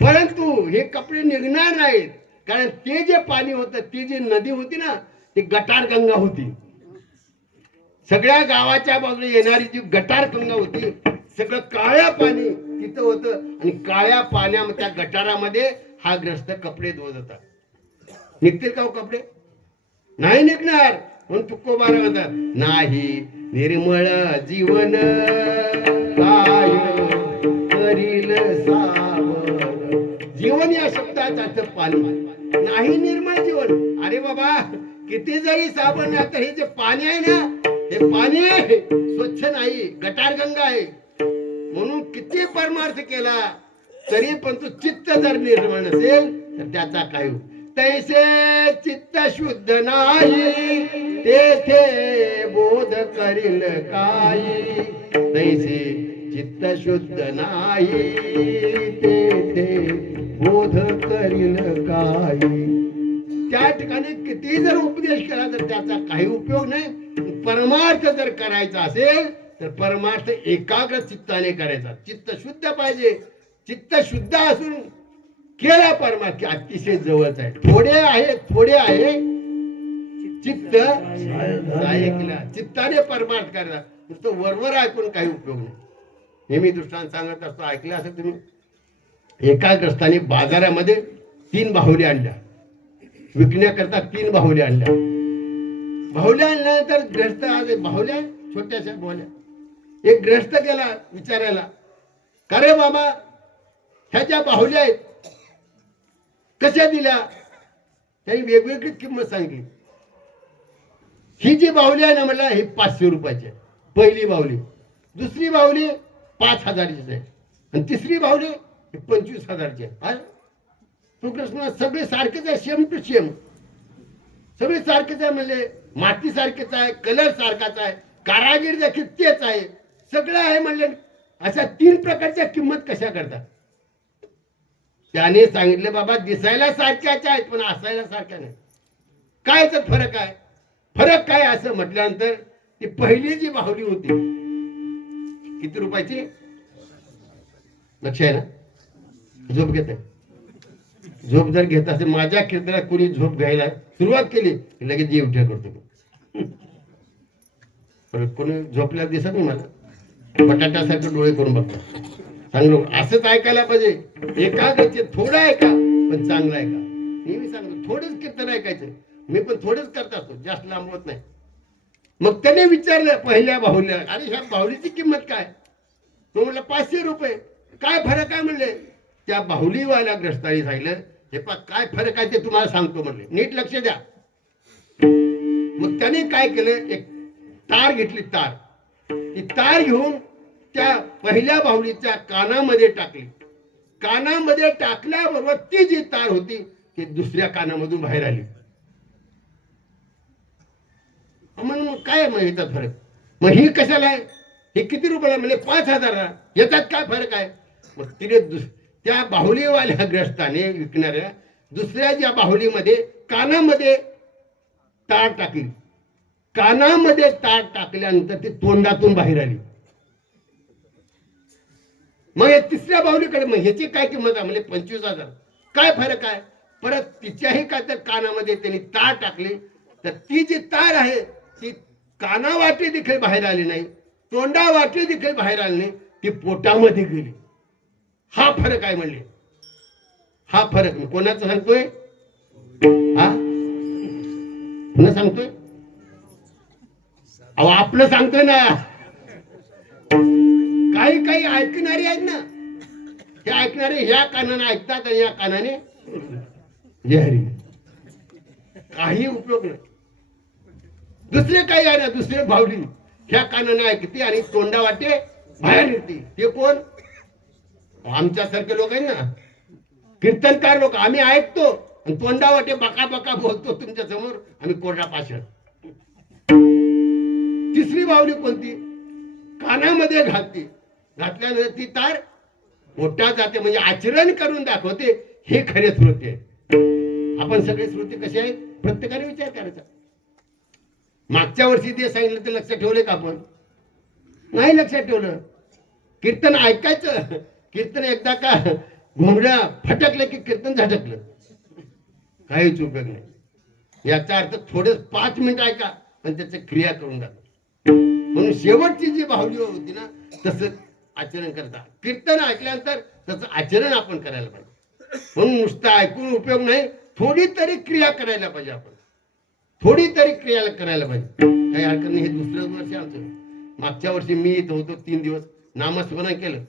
परंतु हे कपडे निघणार नाहीत. कारण ते जे पाणी होतं, ती जी नदी होती ना, ती गटार गंगा होती. सगळ्या गावाच्या बाजूला येणारी जी गटार गंगा होती, सगळं काळ्या पाणी तिथं होतं. आणि काळ्या पाण्यामध्ये त्या गटारामध्ये हा ग्रस्त कपडे धुवत होता. निघतील का हो कपडे? नाही निघणार. म्हणून तुकोबारा म्हणतात, नाही निर्मळ जीवन काय करील सावन. जीवन या शब्दाचा अर्थ पाणी. नाही निर्मळ जीवन. अरे बाबा, किती जरी साबण तर हे जे पाणी आहे ना, हे पाणी स्वच्छ नाही, गटारगंगा आहे. म्हणून किती परमार्थ केला तरी पण तू चित्त जर निर्मळ नसेल तर त्याचा काय हो. तैसे चित्त शुद्ध नाही, तेथे बोध करील काही. तैसे चित्त शुद्ध नाही, तेथे बोध करील काही. त्या ठिकाणी किती जर उपदेश केला तर त्याचा काही उपयोग नाही. परमार्थ जर करायचा असेल तर परमार्थ एकाग्र चित्ताने करायचा. चित्त शुद्ध पाहिजे. चित्त शुद्ध असून केला परमार्थ अतिशय जवळच आहे. थोडे आहे चित्त केला. चित्ताने परमार्थ करायचा. नुसतं वरवर ऐकून काही उपयोग नाही. नेहमी दृष्टांत सांगत असतो, ऐकलं असं तुम्ही. एका ग्रस्ताने बाजारामध्ये 3 बाहुल्या आणल्या विकण्याकरता. 3 बाहुल्या आणल्या. बाहुल्या आणल्यानंतर ग्रस्त आज बाहुल्या छोट्याशा बाहुल्या. एक ग्रस्त गेला विचारायला, का रे बाबा ह्या ज्या बाहुल्या आहेत कशा दिल्या? त्यांनी वेगवेगळी किंमत सांगितली. ही जी बाहुली आहे ना म्हटलं ही 500 रुपयाची आहे. पहिली बाहुली. दुसरी बाहुली 5,000ची आहे. आणि तिसरी बाहुली 25,000ची आहे. तो कृष्ण सगळे सारखेच आहे. सेम टू सेम सगळे सारखेच आहे. म्हणजे माती सारखेच आहे. कलर सारखाच आहे. कारागीर देखील तेच आहे. सगळं आहे. म्हणले अशा 3 प्रकारच्या किंमत कशा करतात? त्याने सांगितलं बाबा दिसायला सारख्याच आहेत पण असायला सारख्या नाही. काय याच्यात फरक आहे? फरक काय असं म्हटल्यानंतर ती पहिली जी बाहुली होती किती रुपयाची लक्ष आहे ना? झोप घेत आहे. झोप जर घेत असेल माझ्या कीर्तनात कोणी झोप घ्यायला सुरुवात केली लगेच जीव ठेव करतो. कोणी झोपल्याला दिसत नाही मला. बटाट्यासारखे डोळे करून बघतात. सांगलो असंच ऐकायला पाहिजे. एकाग्रचे थोडं ऐका पण चांगलं ऐका. नेहमी सांगतो थोडंच कीर्तन ऐकायचं. मी पण थोडंच करत असतो, जास्त लांबवत नाही. मग त्याने विचारलं पहिल्या बाहुल्या, अरे ह्या बाहुलीची किंमत काय? तो म्हणला 500 रुपये. काय फरक आहे म्हणले? त्या बाहुलीवाल्या ग्रस्ताने सांगितलं हे पा काय फरक आहे ते तुम्हाला सांगतो म्हणले. नीट लक्ष द्या. मग त्याने काय केलं, एक तार घेतली. ती तार घेऊन त्या पहिल्या बाहुलीच्या कानामध्ये टाकली. कानामध्ये टाकल्याबरोबर ती जी तार होती ती दुसऱ्या कानामधून बाहेर आली. मग काय मग याचा फरक? मग ही कशाला आहे? हे किती रुपयाला? म्हणजे 5,000. याच्यात काय फरक आहे? मग तिने त्या बाहुलीवाल्या ग्रस्ताने विकणाऱ्या दुसऱ्या ज्या बाहुलीमध्ये कानामध्ये तार टाकली. कानामध्ये तार टाकल्यानंतर ती तोंडातून बाहेर आली. मग या तिसऱ्या बाहुलीकडे मग ह्याची काय किंमत आहे? म्हणजे 25,000. काय फरक आहे? परत तिच्याही काय तर कानामध्ये त्यांनी तार टाकली तर ती जी तार आहे ती कानावाटे देखील बाहेर आली नाही, तोंडावाटे देखील बाहेर आली नाही, ती पोटामध्ये गेली. हा फरक आहे म्हणले. हा फरक मी कोणाचा सांगतोय? हा पुन्हा सांगतोय? अहो आपलं सांगतोय ना. काही काही ऐकणारे आहेत ना, हे ऐकणारे ह्या कानाने ऐकतात आणि या कानाने हरी. काही उपयोग नाही. दुसरे काही आहे ना, दुसरे बाहुली ह्या कानाने ऐकते आणि तोंडा वाटे बाहेर येते. ते कोण? आमच्यासारखे लोक आहेत ना, कीर्तनकार लोक. आम्ही ऐकतो आणि तोंडा वाटे बका बका बोलतो तुमच्या समोर. आम्ही कोरडा पाषाण. तिसरी बाहुली कोणती? कानामध्ये घालते. घातल्यानंतर ती तार पोटात जाते. म्हणजे आचरण करून दाखवते. हे खरे श्रोते आहे. आपण सगळे श्रोते कसे आहेत? प्रत्येकाने विचार करायचा. मागच्या वर्षी ते सांगितलं ते लक्षात ठेवले का आपण? नाही लक्षात ठेवलं. कीर्तन ऐकायचं. कीर्तन एकदा का घोंगड्या फटकलं की कीर्तन झटकलं. काहीच उपयोग नाही. याचा अर्थ थोडे 5 मिनिट ऐका पण त्याची क्रिया करून दाखवा. म्हणून शेवटची जी बाहुली होती ना तसं आचरण करता. कीर्तन ऐकल्यानंतर तसं आचरण आपण करायला पाहिजे. म्हणून नुसतं ऐकून उपयोग नाही, थोडी तरी क्रिया करायला पाहिजे. आपण थोडी तरी क्रिया करायला पाहिजे. काही हरकत नाही. हे दुसरं वर्ष आमचं. मागच्या वर्षी मी इथं होतो 3 दिवस नामस्मरण केलं.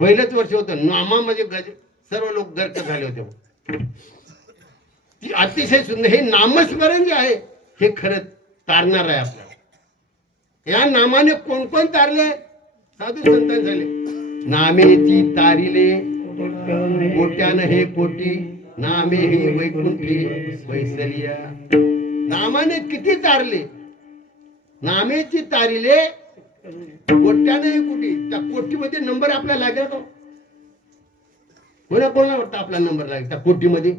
पहिलंच वर्ष होतं. नामामध्ये सर्व लोक गर्क झाले होते. ती अतिशय सुंदर. हे नामस्मरण जे आहे हे खरं तारणार आहे आपल्याला. या नामाने कोण कोण तारले? साधू संतान झाले. नामेची तारिले कोट्यानं हे कोटी, नामे हे वैकुंठी वैसलिया. नामाने किती तारले? नामेची तारिले कोट्यानं हे कोटी. त्या कोटीमध्ये नंबर आपल्याला लागेल का? कोणाला वाटतं आपला नंबर लागेल त्या कोटीमध्ये?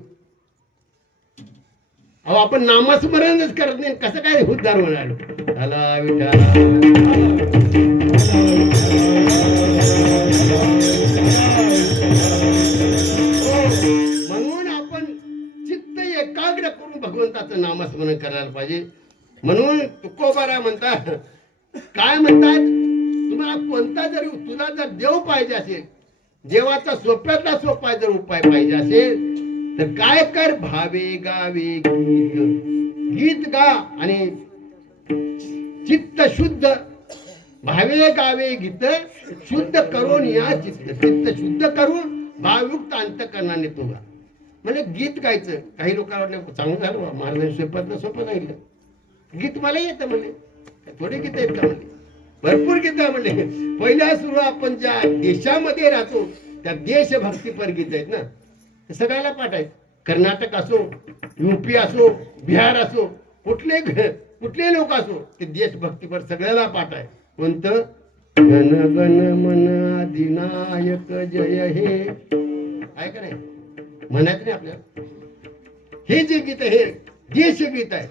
अहो आपण नामस्मरणच करत नाही, कसं काय उद्धार होणार? आला म्हणून आपण चित्त एकाग्र करून भगवंताचं नामस्मरण करायला पाहिजे. म्हणून तुकोबारा म्हणतात, काय म्हणतात, तुम्हाला कोणता जरी तुला जर देव पाहिजे असेल, देवाचा सोप्यातला सोपा जर उपाय पाहिजे असेल तर काय कर, भावे गावे गीत, गीत गा आणि चित्त शुद्ध, भावे गावे गीत शुद्ध करून या चित्त शुद्ध करून भावयुक्त अंतकरणाने तो गा. म्हणजे गीत गायचं. काही लोकांना वाटलं चांगलं झालं महाराजांनी सोपं सांगितलं, गीत मला येतं म्हणे, थोडे गीत येत का म्हणे, भरपूर गीत म्हणे. पहिल्या सुरू आपण ज्या देशामध्ये राहतो त्या देशभक्तीपर गीत आहेत ना, ते सगळ्याला पाठ आहेत. कर्नाटक असो, यूपी असो, बिहार असो, कुठले लोक असो, ते देशभक्तीपर सगळ्याला पाठ आहे. कोणतं? गण गण मन अधिनायक जय हे आहे का नाही? म्हणायचं नाही आपल्याला. हे जे गीत आहे हे देशगीत आहे.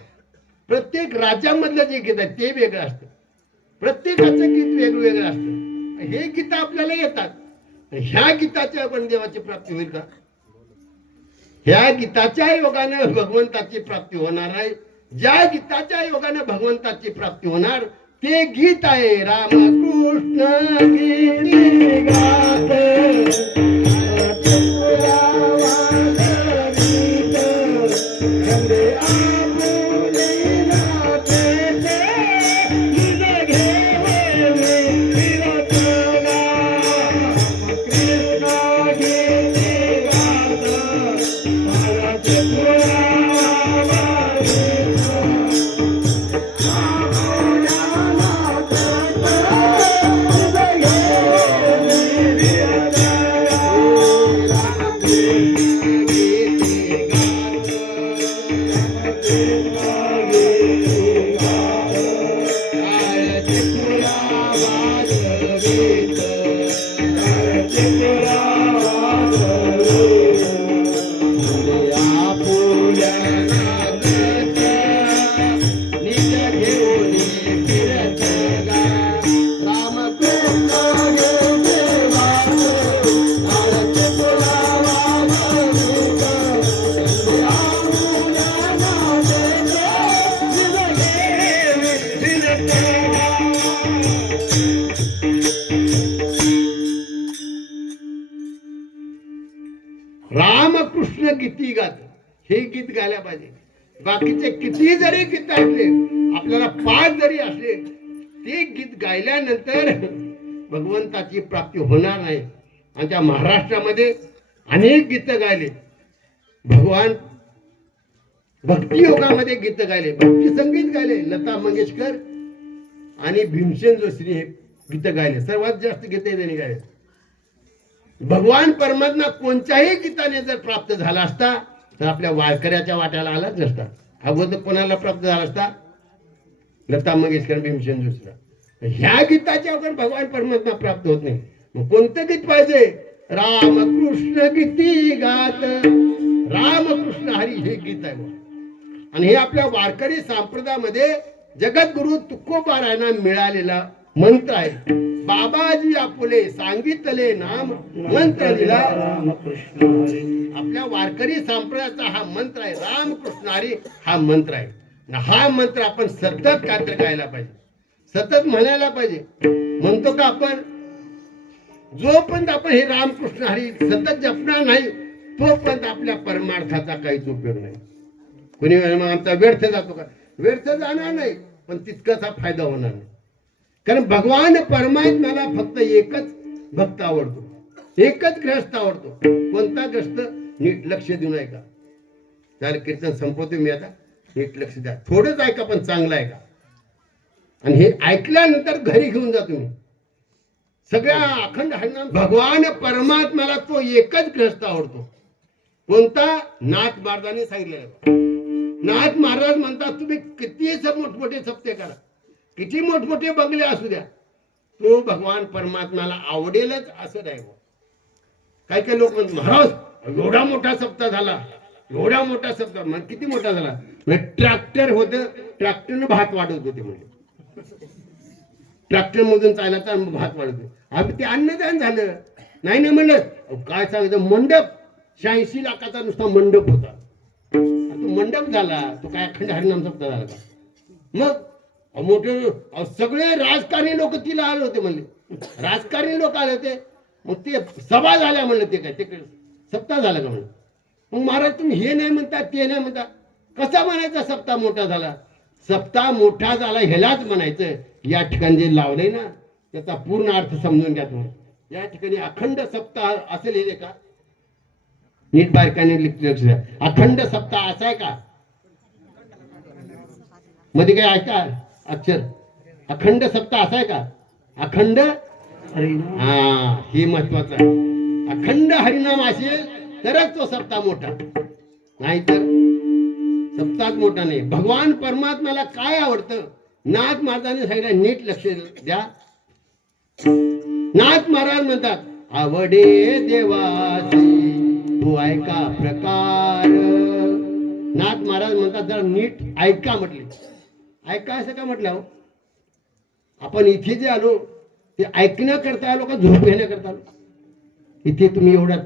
प्रत्येक राज्यामधलं जे गीत आहे ते वेगळं असतं, प्रत्येकाचं गीत वेगवेगळं असतं. हे गीत आपल्याला येतात. ह्या गीताच्या पण देवाची प्राप्ती होईल का? ह्या गीताच्या योगाने भगवंताची प्राप्ती होणार आहे. ज्या गीताच्या योगाने भगवंताची प्राप्ती होणार ते गीत आहे रामकृष्ण गीती गात. रामकृष्ण गीती गात हे गीत गायला पाहिजे. बाकीचे किती जरी गीत असले, आपल्याला पाठ जरी असले, ते गीत गायल्यानंतर भगवंताची प्राप्ती होणार नाही. आणि त्या महाराष्ट्रामध्ये अनेक गीत गायले भगवान, भक्ती योगामध्ये गीत गायले, भक्ती संगीत गायले. लता मंगेशकर आणि भीमसेन जोशी हे गीत गायले, सर्वात जास्त गीत त्यांनी गायले. भगवान परमात्मा कोणत्याही गीताने जर प्राप्त झाला असता तर आपल्या वारकऱ्याच्या वाट्याला आलाच नसता. अगोदर कोणाला प्राप्त झाला असता? लता मंगेशकर, भीमसेन जोशीला. ह्या गीताच्या वगैरे भगवान परमात्मा प्राप्त होत नाही. मग कोणतं गीत पाहिजे? रामकृष्ण गीती गात, रामकृष्ण हरी हे गीत आहे. आणि हे आपल्या वारकरी संप्रदायामध्ये जगद्गुरु तुकोबारायांना मिळालेला मंत्र आहे. बाबाजी आपुले सांगितले नाम मंत्र दिला रामकृष्ण हरी. आपल्या वारकरी संप्रदायाचा हा मंत्र आहे, रामकृष्ण हरी हा मंत्र आहे. हा मंत्र आपण सतत कात्र गायला पाहिजे, सतत म्हणायला पाहिजे. म्हणतो का आपण? जोपर्यंत आपण हे रामकृष्ण हरी सतत जपणार नाही तोपर्यंत आपल्या परमार्थाचा काहीच उपयोग नाही. कोणी मग आमचा व्यर्थ जातो का? व्यर्थ जाणार नाही, पण तितकाच फायदा होणार नाही. कारण भगवान परमात्म्याला फक्त एकच भक्त आवडतो, एकच ग्रस्त आवडतो. कोणता ग्रस्त? नीट लक्ष देऊन ऐका. त्याला कीर्तन संपवतो मी आता, नीट लक्ष द्या. थोडंच ऐका पण चांगलं ऐका. आणि हे ऐकल्यानंतर घरी घेऊन जा तुम्ही. सगळ्या अखंड हरिनाम भगवान परमात्म्याला तो एकच ग्रस्त आवडतो. कोणता? नाथ महाराजांनी सांगितलेलं. नाथ महाराज म्हणतात तुम्ही किती मोठमोठे सप्ते करा, किती मोठमोठे बंगले असू द्या, तो भगवान परमात्म्याला आवडेलच असं नाही. काही काही लोक म्हणतात महाराज एवढा मोठा सप्ताह झाला, एवढा मोठा सप्ताह. मग किती मोठा झाला? ट्रॅक्टर होतं, ट्रॅक्टरनं भात वाढवत होते म्हणजे, ट्रॅक्टर मधून चालायचा भात वाढवतो. अगं ते अन्नदान झालं नाही ना म्हणलं. काय सांगायचं, मंडप 86 लाखाचा नुसता मंडप होता. तो मंडप झाला, तो काय अखंड हरिनाम सप्ताह झाला का? मग मोठे सगळे राजकारणी लोक तिला आले होते म्हणले, राजकारणी लोक आले होते. मग ते सभा झाल्या म्हणलं, ते काय ते सप्ताह झाला का म्हणलं. मग महाराज तुम्ही हे नाही म्हणता, ते नाही म्हणता, कसा म्हणायचा सप्ताह मोठा झाला? सप्ताह मोठा झाला ह्यालाच म्हणायचं. या ठिकाणी जे लावलंय ना त्याचा पूर्ण अर्थ समजून घ्या तुम्ही. या ठिकाणी अखंड सप्ताह असं लिहिले का? नीट बारकाने लक्ष द्या. अखंड सप्ताह असा आहे का? मध्ये काय ऐका अक्षर, अखंड सप्ताह असा आहे का? अखंड, हा हे महत्वाचं आहे. अखंड हरिनाम असेल तरच तो सप्ताह मोठा, नाहीतर सप्ताह मोठा नाही. भगवान परमात्म्याला काय आवडतं? नाथ महाराजांनी सांगितलं, नीट लक्ष द्या. नाथ महाराज म्हणतात, आवडे देवाची तू ऐका प्रकार. नाथ महाराज म्हणतात जरा नीट ऐका म्हटले. ऐका असं का म्हटलं? आपण इथे जे आलो ते ऐकण्याकरता आलो का झोप घेण्याकरता आलो? इथे तुम्ही एवढ्या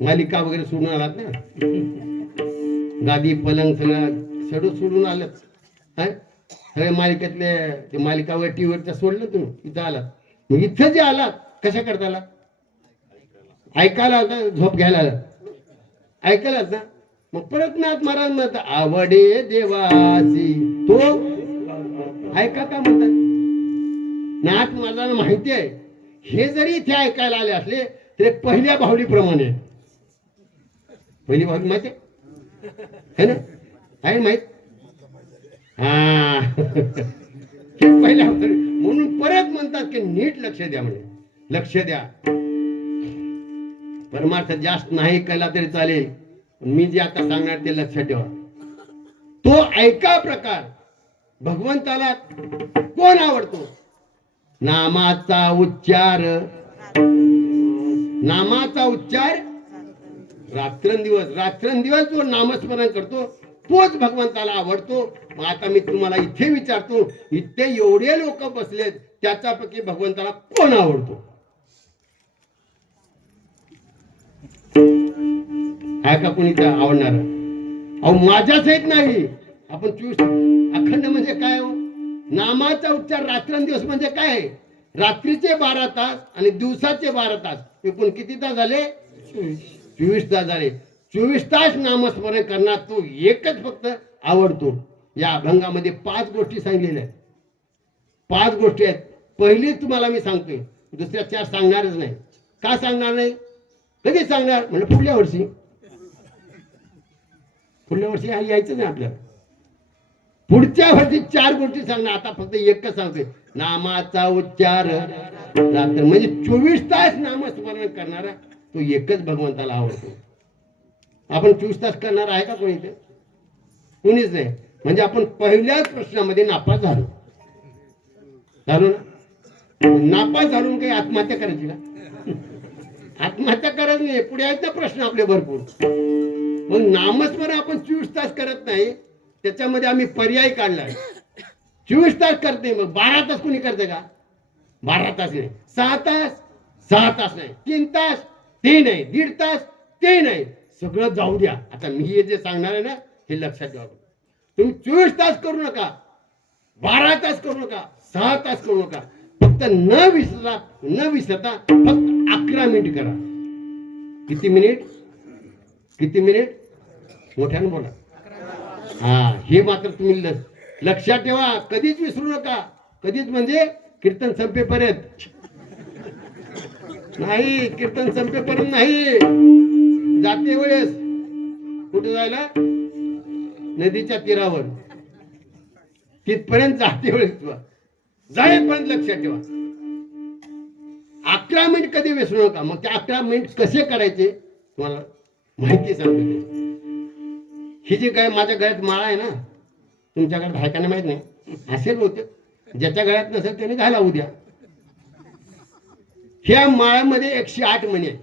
मालिका वगैरे सोडून आलात ना, गादी पलंग सगळं सोडून आलात. सगळ्या मालिकेतले ते मालिकावर टीव्हीवरच्या सोडलं तुम्ही, इथं आलात. मग इथं जे आलात कशा करता आलात? ऐकायला आला, झोप घ्यायला आला, ऐकायलाच ना. मग परत नाथ महाराज म्हणतात, आवडे देवाची तो ऐका का म्हणतात? नाथ महाराजांना माहिती आहे हे जरी इथे ऐकायला आले असले तरी पहिल्या बाहुलीप्रमाणे. पहिली बाहुली माहिती आहे ना? आहे माहित? हा पहिल्या म्हणून परत म्हणतात की नीट लक्ष द्या, म्हणजे लक्ष द्या. परमार्थ जास्त नाही कळला तरी चालेल, मी जे आता सांगणार ते लक्षात ठेवा. तो ऐका प्रकार. भगवंताला कोण आवडतो? नामाचा उच्चार, नामाचा उच्चार रात्रंदिवस, रात्रंदिवस जो नामस्मरण करतो तोच भगवंताला आवडतो. मग आता मी तुम्हाला इथे विचारतो, इथे एवढे लोक बसलेत त्याच्यापैकी भगवंताला कोण आवडतो? आहे का कोणी आवडणार? अहो माझ्या सहित नाही. आपण 24 अखंड म्हणजे काय हो? नामाचा उच्चार रात्रंदिवस म्हणजे काय? रात्रीचे 12 तास आणि दिवसाचे 12 तास, एकूण किती तास झाले? 24 तास झाले. 24 तास नामस्मरण करणार तो एकच फक्त आवडतो. या अभंगामध्ये 5 गोष्टी सांगितलेल्या आहेत. 5 गोष्टी आहेत. पहिली तुम्हाला मी सांगतोय, दुसऱ्या 4 सांगणारच नाही. का सांगणार नाही? कधी सांगणार म्हणजे पुढल्या वर्षी. पुढल्या वर्षी यायचं नाही आपल्याला. पुढच्या वर्षी 4 गोष्टी सांगणार. आता फक्त एकच सांगतोय, नामाचा उच्चार रात्र, म्हणजे 24 तास नामस्मरण करणारा तो एकच भगवंताला आवडतो. आपण 24 तास करणार आहे का कोणी? इथे कोणीच नाही. म्हणजे आपण पहिल्याच प्रश्नामध्ये नापास झालो. झालो ना? नापास झालो काही आत्महत्या करायची का? आत्महत्या करत नाही. पुढे आहेत ना प्रश्न आपले भरपूर. मग नामस्मरण आपण 24 तास करत नाही, त्याच्यामध्ये आम्ही पर्याय काढलाय. 24 तास करते, मग 12 तास कोणी करते का? 12 तास नाही. 6 तास, 6 तास नाही. 3 तास, ते नाही. 1.5 तास, ते नाही. सगळं जाऊ द्या. आता मी हे जे सांगणार आहे ना हे लक्षात ठेवा. तुम्ही 24 तास करू नका, 12 तास करू नका, 6 तास करू नका. फक्त न विसरता फक्त 11 मिनिट करा. किती मिनिट? किती मिनिट? मोठ्यानं बोला. हा, हे मात्र तुम्ही लक्षात ठेवा. कधीच विसरू नका. कधीच म्हणजे कीर्तन संपेपर्यंत नाही. कीर्तन संपेपर्यंत नाही. जाते वेळेस कुठे जायला? नदीच्या तीरावर. तिथपर्यंत जाते वेळेस जाईपर्यंत लक्षात ठेवा. 11 मिनिट कधी विसरू नका. मग ते 11 मिनिट कसे करायचे तुम्हाला माहिती सांगतो. ही जी काय माझ्या गळ्यात माळा आहे ना, तुमच्या गळ्यात आहे का नाही माहित नाही. असेल होते, ज्याच्या गळ्यात नसेल त्याने घाला उद्या. ह्या माळ्यामध्ये 108 मणी आहेत.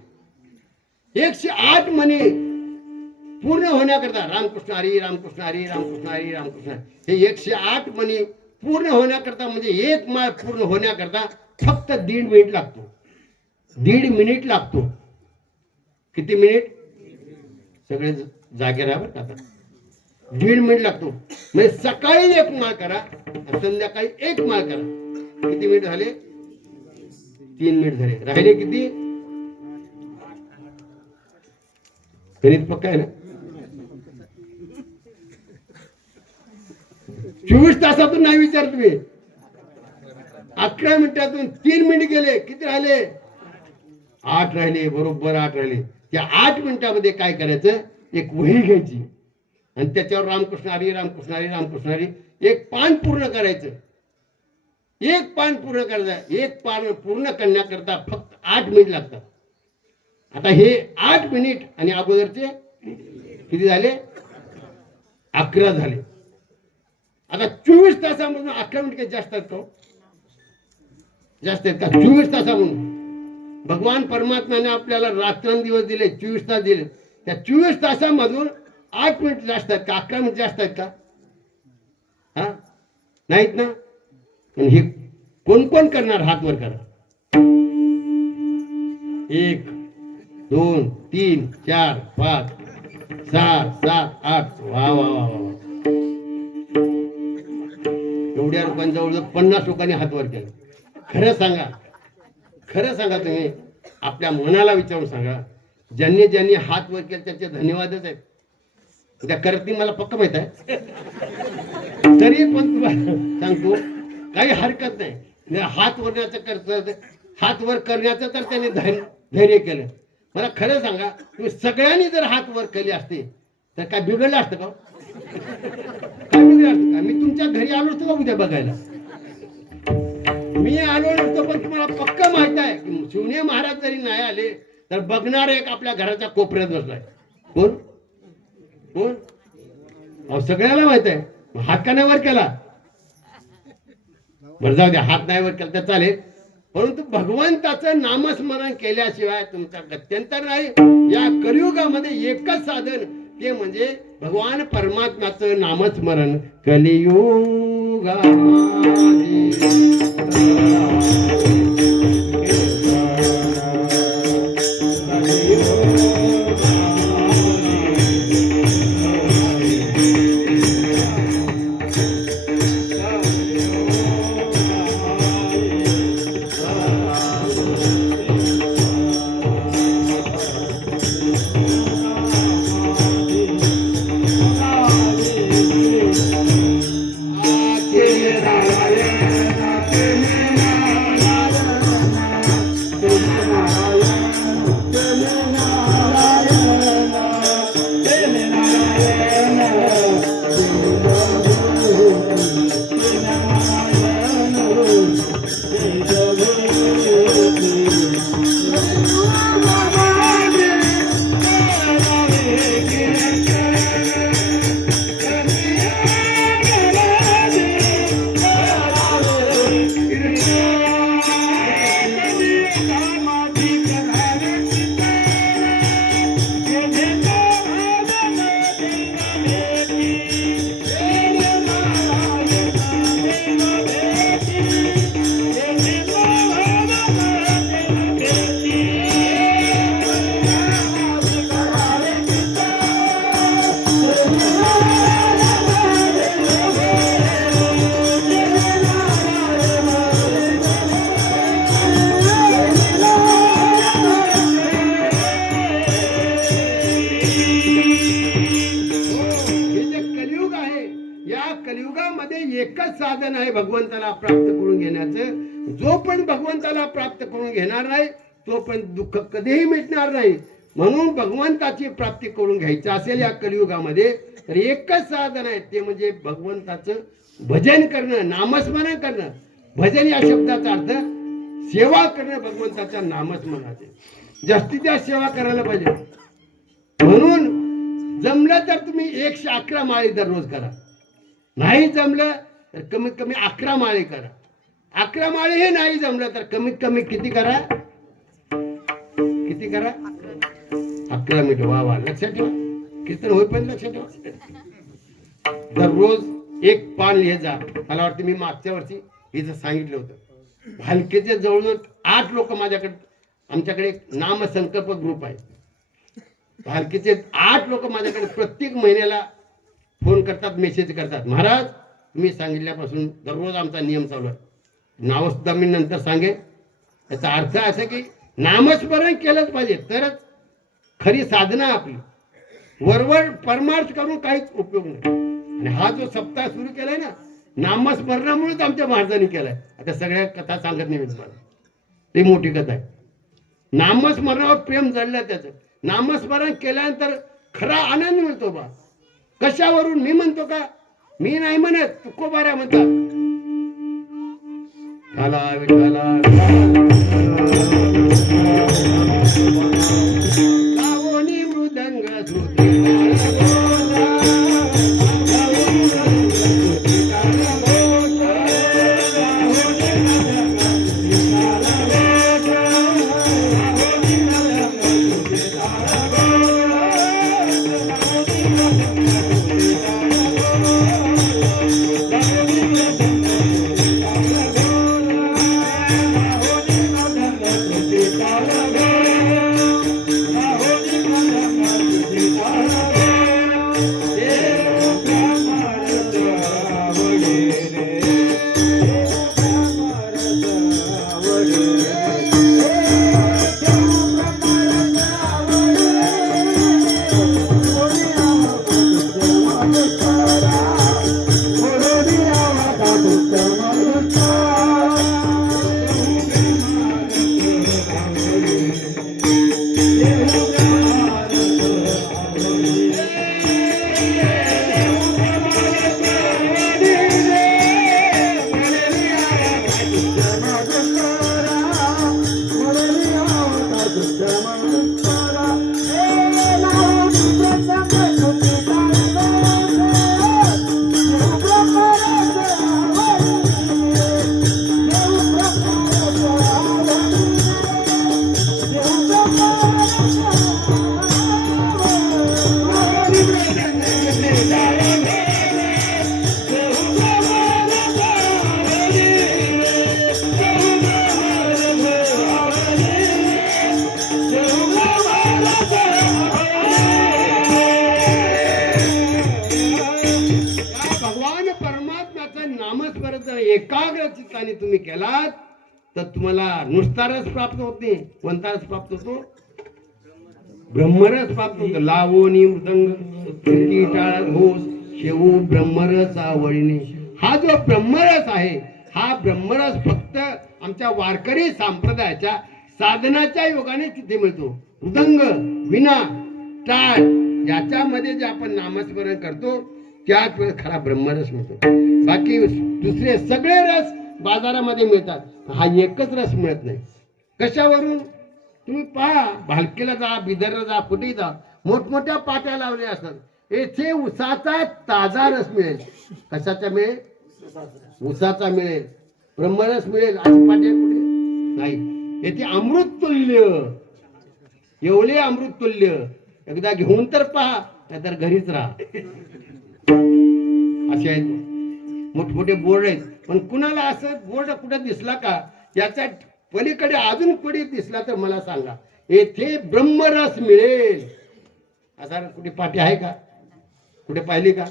108 म्हणे पूर्ण होण्याकरता रामकृष्ण हरी रामकृष्ण हरी रामकृष्ण हरी रामकृष्ण हरी, हे 108 म्हणे पूर्ण होण्याकरता म्हणजे एक माळ पूर्ण होण्याकरता फक्त 1.5 मिनिट लागतो. 1.5 मिनिट लागतो. किती मिनिट? सगळे जागे राहा बरं का आता. 1.5 मिनिट लागतो. म्हणजे सकाळी एक माळ करा, संध्याकाळी एक माळ करा. किती मिनिट झाले? 3 मिनिट झाले. राहिले किती? गणित पक्का आहे ना? 24 तासातून नाही विचार तुम्ही. 11 मिनिटातून 3 मिनिट गेले. किती राहिले? 8 राहिले. बरोबर 8 राहिले. त्या 8 मिनिटामध्ये काय करायचं? एक वही घ्यायची आणि त्याच्यावर रामकृष्ण हरी रामकृष्ण हरी रामकृष्ण हरी एक पान पूर्ण करायचं. एक पान पूर्ण करायचं. एक पान पूर्ण करण्याकरता फक्त 8 मिनिट लागतात. आता हे 8 मिनिट आणि अगोदरचे किती झाले? 11 झाले. आता 24 तासामधून 11 मिनिट काही जास्त आहेत का? जास्त आहेत का? 24 तासामधून भगवान परमात्म्याने आपल्याला रात्रंदिवस दिले, 24 तास दिले. त्या 24 तासामधून 8 मिनिट जास्त आहेत का? 11 मिनिट जास्त आहेत का? हा, नाहीत ना? पण हे कोण कोण करणार? हात वर करा. 1 2 3 4 5 6 7 8. वा वा वा वा. एवढ्या लोकांजवळ 50 लोकांनी हात वर केला. खरं सांगा, खरं सांगा, तुम्ही आपल्या मनाला विचारून सांगा, ज्यांनी ज्यांनी हात वर केले त्याचे धन्यवादच आहेत. त्या करत नाही मला पक्का माहित आहे. तरी पण तुम्हाला सांगतो काही हरकत नाही. हात वरण्याचं करत, हात वर करण्याचं तर त्यांनी धैर्य केलं. मला खरं सांगा, तुम्ही सगळ्यांनी जर हात वर केले असते तर काय बिघडलं असतं का? काय बिघडलं असतं का? मी तुमच्या घरी आलो असतो का उद्या बघायला? मी आलो नसतो. पण तुम्हाला पक्का माहित आहे की शिवने महाराज जरी नाही आले तर बघणार एक आपल्या घराच्या कोपऱ्यात बसलाय. कोण? कोण? अहो सगळ्याला माहित आहे. हात का नाही वर केला? बरं जाऊ द्या, हात नाही वर केला तर चालेल, परंतु भगवंताचं नामस्मरण केल्याशिवाय तुमचा गत्यंतर नाही. या कलियुगामध्ये एकच साधन, ते म्हणजे भगवान परमात्म्याचं नामस्मरण. एकच साधन आहे भगवंताला प्राप्त करून घेण्याचं. जो पण भगवंताला प्राप्त करून घेणार नाही तो पण दुःख कधीही मिटणार नाही. म्हणून भगवंताची प्राप्ती करून घ्यायची असेल या कलियुगामध्ये तर एकच साधन आहे, ते म्हणजे भगवंताचं भजन करणं, नामस्मरण करणं. भजन या शब्दाचा अर्थ सेवा करणं. भगवंताच्या नामस्मरणाचे जास्तीत जास्त सेवा करायला पाहिजे. म्हणून जमलं तर तुम्ही 111 माळी दररोज करा. नाही जमलं तर कमीत कमी 11 माळे करा. 11 माळे हे नाही जमलं तर कमीत कमी किती करा? किती करा? 11 मिनिटं. वा वा, लक्षात ठेवा. कीर्तन होईपर्यंत लक्षात ठेवा. दररोज एक पान लिहे जा. मला वाटतं मी मागच्या वर्षी हिचं सांगितलं होतं. भालकेचे जवळजवळ 8 लोक माझ्याकडे, आमच्याकडे एक नामसंकल्प ग्रुप आहे. भालकेचे 8 लोक माझ्याकडे प्रत्येक महिन्याला फोन करतात, मेसेज करतात. महाराज तुम्ही सांगितल्यापासून दररोज आमचा नियम चालू आहे. नाव सुद्धा मी नंतर सांगेन. याचा अर्थ असा की नामस्मरण केलंच पाहिजे, तरच खरी साधना आपली. वरवर परमार्थ करून काहीच उपयोग नाही. आणि हा जो सप्ताह सुरू केलाय ना, नामस्मरणामुळेच आमच्या महाराजांनी केलाय. आता सगळ्या कथा सांगत नाही मी तुम्हाला, ते मोठी कथा आहे. नामस्मरणावर प्रेम जडलं त्याचं. नामस्मरण केल्यानंतर खरा आनंद मिळतो बा. कशावरून? मी म्हणतो का? मी नाही म्हणत, तुकोबारा म्हणतात. विठाला विठाला लावणी मृदंग धृती एकाग्र चित्ताने तुम्ही केलात तर तुम्हाला नुसता रस प्राप्त होत नाही. कोणता रस प्राप्त होतो? ब्रह्मरस प्राप्त होतो. लावणी मृदंग टाळ घोष शेवू ब्रह्मरस आवडीने. हा जो ब्रह्मरस आहे, हा ब्रह्मरस फक्त आमच्या वारकरी संप्रदायाच्या साधनाच्या योगाने तिथे मिळतो. मृदंग, विना, टाळ याच्यामध्ये जे आपण नामस्मरण करतो त्याच वेळेस खरा ब्रह्मरस मिळतो. बाकी दुसरे सगळे रस बाजारामध्ये मिळतात, हा एकच रस मिळत नाही. कशावरून? तुम्ही पहा, भालकीला जा, बिदरला जा, कुठेही जा, मोठमोठ्या पाट्या लावल्या असतात. येथे उसाचा ताजा रस मिळेल. कशाचा मिळेल? उसाचा मिळेल, ब्रह्मरस मिळेल. अशी पाट्या कुठे नाही. येथे अमृततुल्य, एवढे अमृततुल्य. एकदा घेऊन तर पहा, नाहीतर घरीच राहा. असे आहेत मोठमोठे बोर्ड आहेत. पण कुणाला असं बोर्ड कुठे दिसला का? याच्या पलीकडे अजून कुठे दिसला तर मला सांगा. येथे ब्रह्मरस मिळेल असा कुठे पाठी आहे का? कुठे पाहिली का?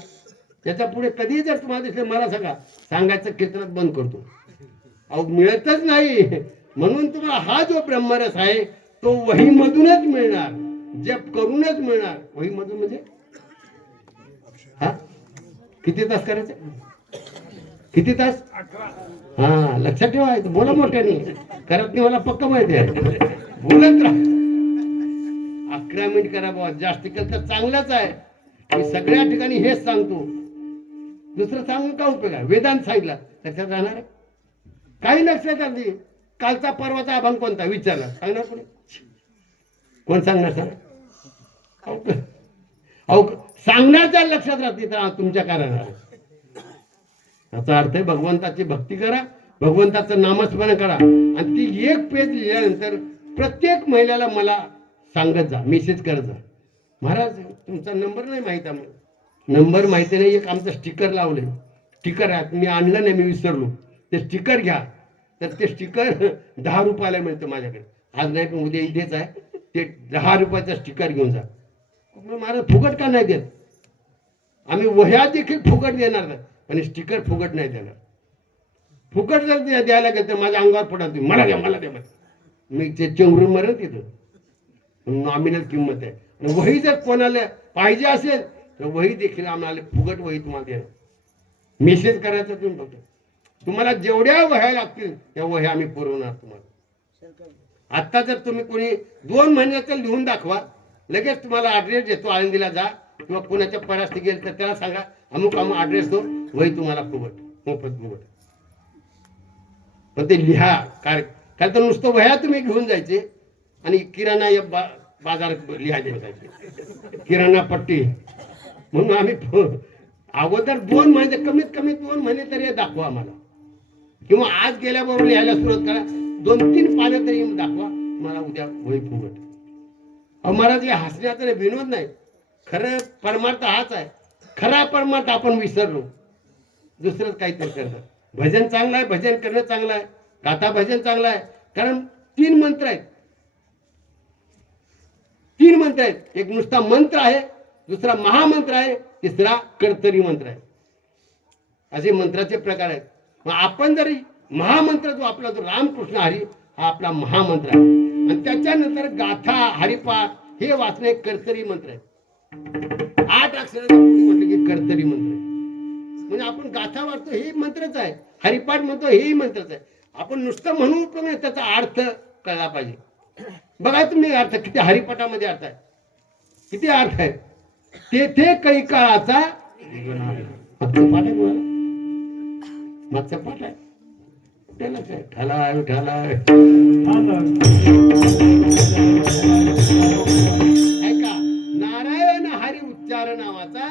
त्याच्या पुढे कधी जर तुम्हाला दिसलं मला सांगा, सांगायचं कीर्तनात बंद करतो. अहो मिळतच नाही. म्हणून तुम्हाला हा जो ब्रह्मरस आहे तो वहीमधूनच मिळणार, जप करूनच मिळणार. वहीमधून म्हणजे हा किती तास करायचं? किती तास? हा लक्षात ठेवा. बोला मोठ्याने, करत नाही मला पक्क माहिती आहे. बोलत राहा. 11 मिनिट करा बाबा. जास्त केलं तर चांगलंच आहे. मी सगळ्या ठिकाणी हेच सांगतो. दुसरं सांगून का उपयोग आहे? वेदांत सांगितलं लक्षात राहणार आहे? काही लक्षात आली. कालचा परवाचा अभंग कोणता विचारला सांगणार कोणी? कोण सांगणार? सांग. अहो सांगण्याच्या लक्षात राहते तर तुमच्या कारणाला. याचा अर्थ आहे भगवंताची भक्ती करा, भगवंताचं नामस्मरण करा. आणि ती एक पेज लिहिल्यानंतर प्रत्येक महिन्याला मला सांगत जा, मेसेज करत जा. महाराज तुमचा नंबर नाही माहीत आम्हाला. नंबर माहिती नाही. एक आमचं स्टिकर लावले. स्टिकर आहे, मी आणलं नाही, मी विसरलो. ते स्टिकर घ्या. तर ते स्टिकर 10 रुपयाला मिळतं माझ्याकडे. आज नाही पण उद्या इथेच आहे. ते 10 रुपयाचा स्टिकर घेऊन जा. महाराज फुकट का नाही देत? आम्ही वह्या देखील फुकट देणार नाही, पण स्टिकर फुकट नाही देणार. फुकट जर द्यायला गेलं तर माझ्या अंगावर पडा, तुम्ही मला द्या मला द्या. मी ते चेंगरून मरण तिथं. नॉमिनल किंमत आहे. वही जर कोणाला पाहिजे असेल तर वही देखील आम्हाला फुकट वही तुम्हाला देणार. मेसेज करायचा तुम्ही फक्त. तुम्हाला जेवढ्या वह्या लागतील त्या वह्या आम्ही पुरवणार तुम्हाला. आता जर तुम्ही कोणी 2 महिन्याचं लिहून दाखवा, लगेच तुम्हाला ॲड्रेस देतो, आळंदीला जा किंवा कोणाच्या परास्ती गेल तर त्याला सांगा अमुक अमुक ॲड्रेस दो, वही तुम्हाला फुकट, मोफत फुकट. पण ते लिहा. काय तर नुसतं वह्या तुम्ही घेऊन जायचे आणि किराणा या बाजारात लिहायचे बसायचे, किराणा पट्टी. म्हणून आम्ही अगोदर 2 महिने, कमीत कमी 2 महिने तरी दाखवा आम्हाला, किंवा आज गेल्याबरोबर लिहायला सुरुवात करा. 2-3 पानं तरी दाखवा मला, उद्या वही फुकट. महाराज हे हसण्याचा विनोद नाही, खरं परमार्थ हाच आहे. खरा परमार्थ आपण विसरलो, दुसरंच काहीतरी करतात. भजन चांगलं आहे, भजन करणं चांगलं आहे, गाथा भजन चांगलं आहे. कारण 3 मंत्र आहेत. 3 मंत्र आहेत. एक नुसता मंत्र आहे, दुसरा महामंत्र आहे, तिसरा कर्तरी मंत्र आहे. असे मंत्राचे प्रकार आहेत. मग आपण जरी महामंत्र जो आपला जो रामकृष्ण हरी हा आपला महामंत्र आहे, आणि त्याच्यानंतर गाथा हरिपाठ हे वाचणे कर्तरी मंत्र आहे. 8 अक्षराचा म्हटलं की कर्तरी मंत्र आहे. म्हणजे आपण गाथा वाचतो हे मंत्रच आहे, हरिपाठ म्हणतो हेही मंत्रच आहे. आपण नुसतं म्हणू पण त्याचा अर्थ कळला पाहिजे. बघा तुम्ही अर्थ किती हरिपाठामध्ये अर्थ आहे, किती अर्थ आहे. तेथे काही काळाचा मागचं पाठ आहे, मागचं पाठ आहे त्यालाच आहे. ठाला ठाला ऐका, नारायण हरी उच्चार नावाचा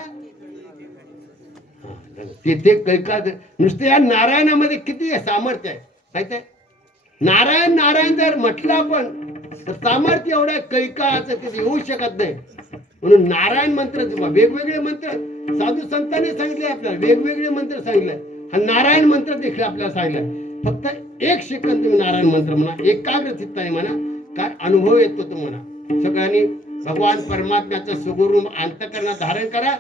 तिथे कैका. नुसते या नारायणामध्ये किती सामर्थ्य आहे माहिती आहे. नारायण नारायण जर म्हटलं आपण तर सामर्थ्य एवढं आहे कैकाचं तिथे येऊ शकत नाही. म्हणून नारायण मंत्र वेगवेगळे मंत्र साधू संतांनी सांगितले आपल्याला, वेगवेगळे मंत्र सांगितले. हा नारायण मंत्र देखील आपल्याला सांगितलं. फक्त 1 सेकंद तुम्ही नारायण मंत्र म्हणा, एकाग्र चित्ताने म्हणा, काय अनुभव येतो तो म्हणा. सगळ्यांनी भगवान परमात्म्याचं सुगुरू अंतःकरणात धारण करा.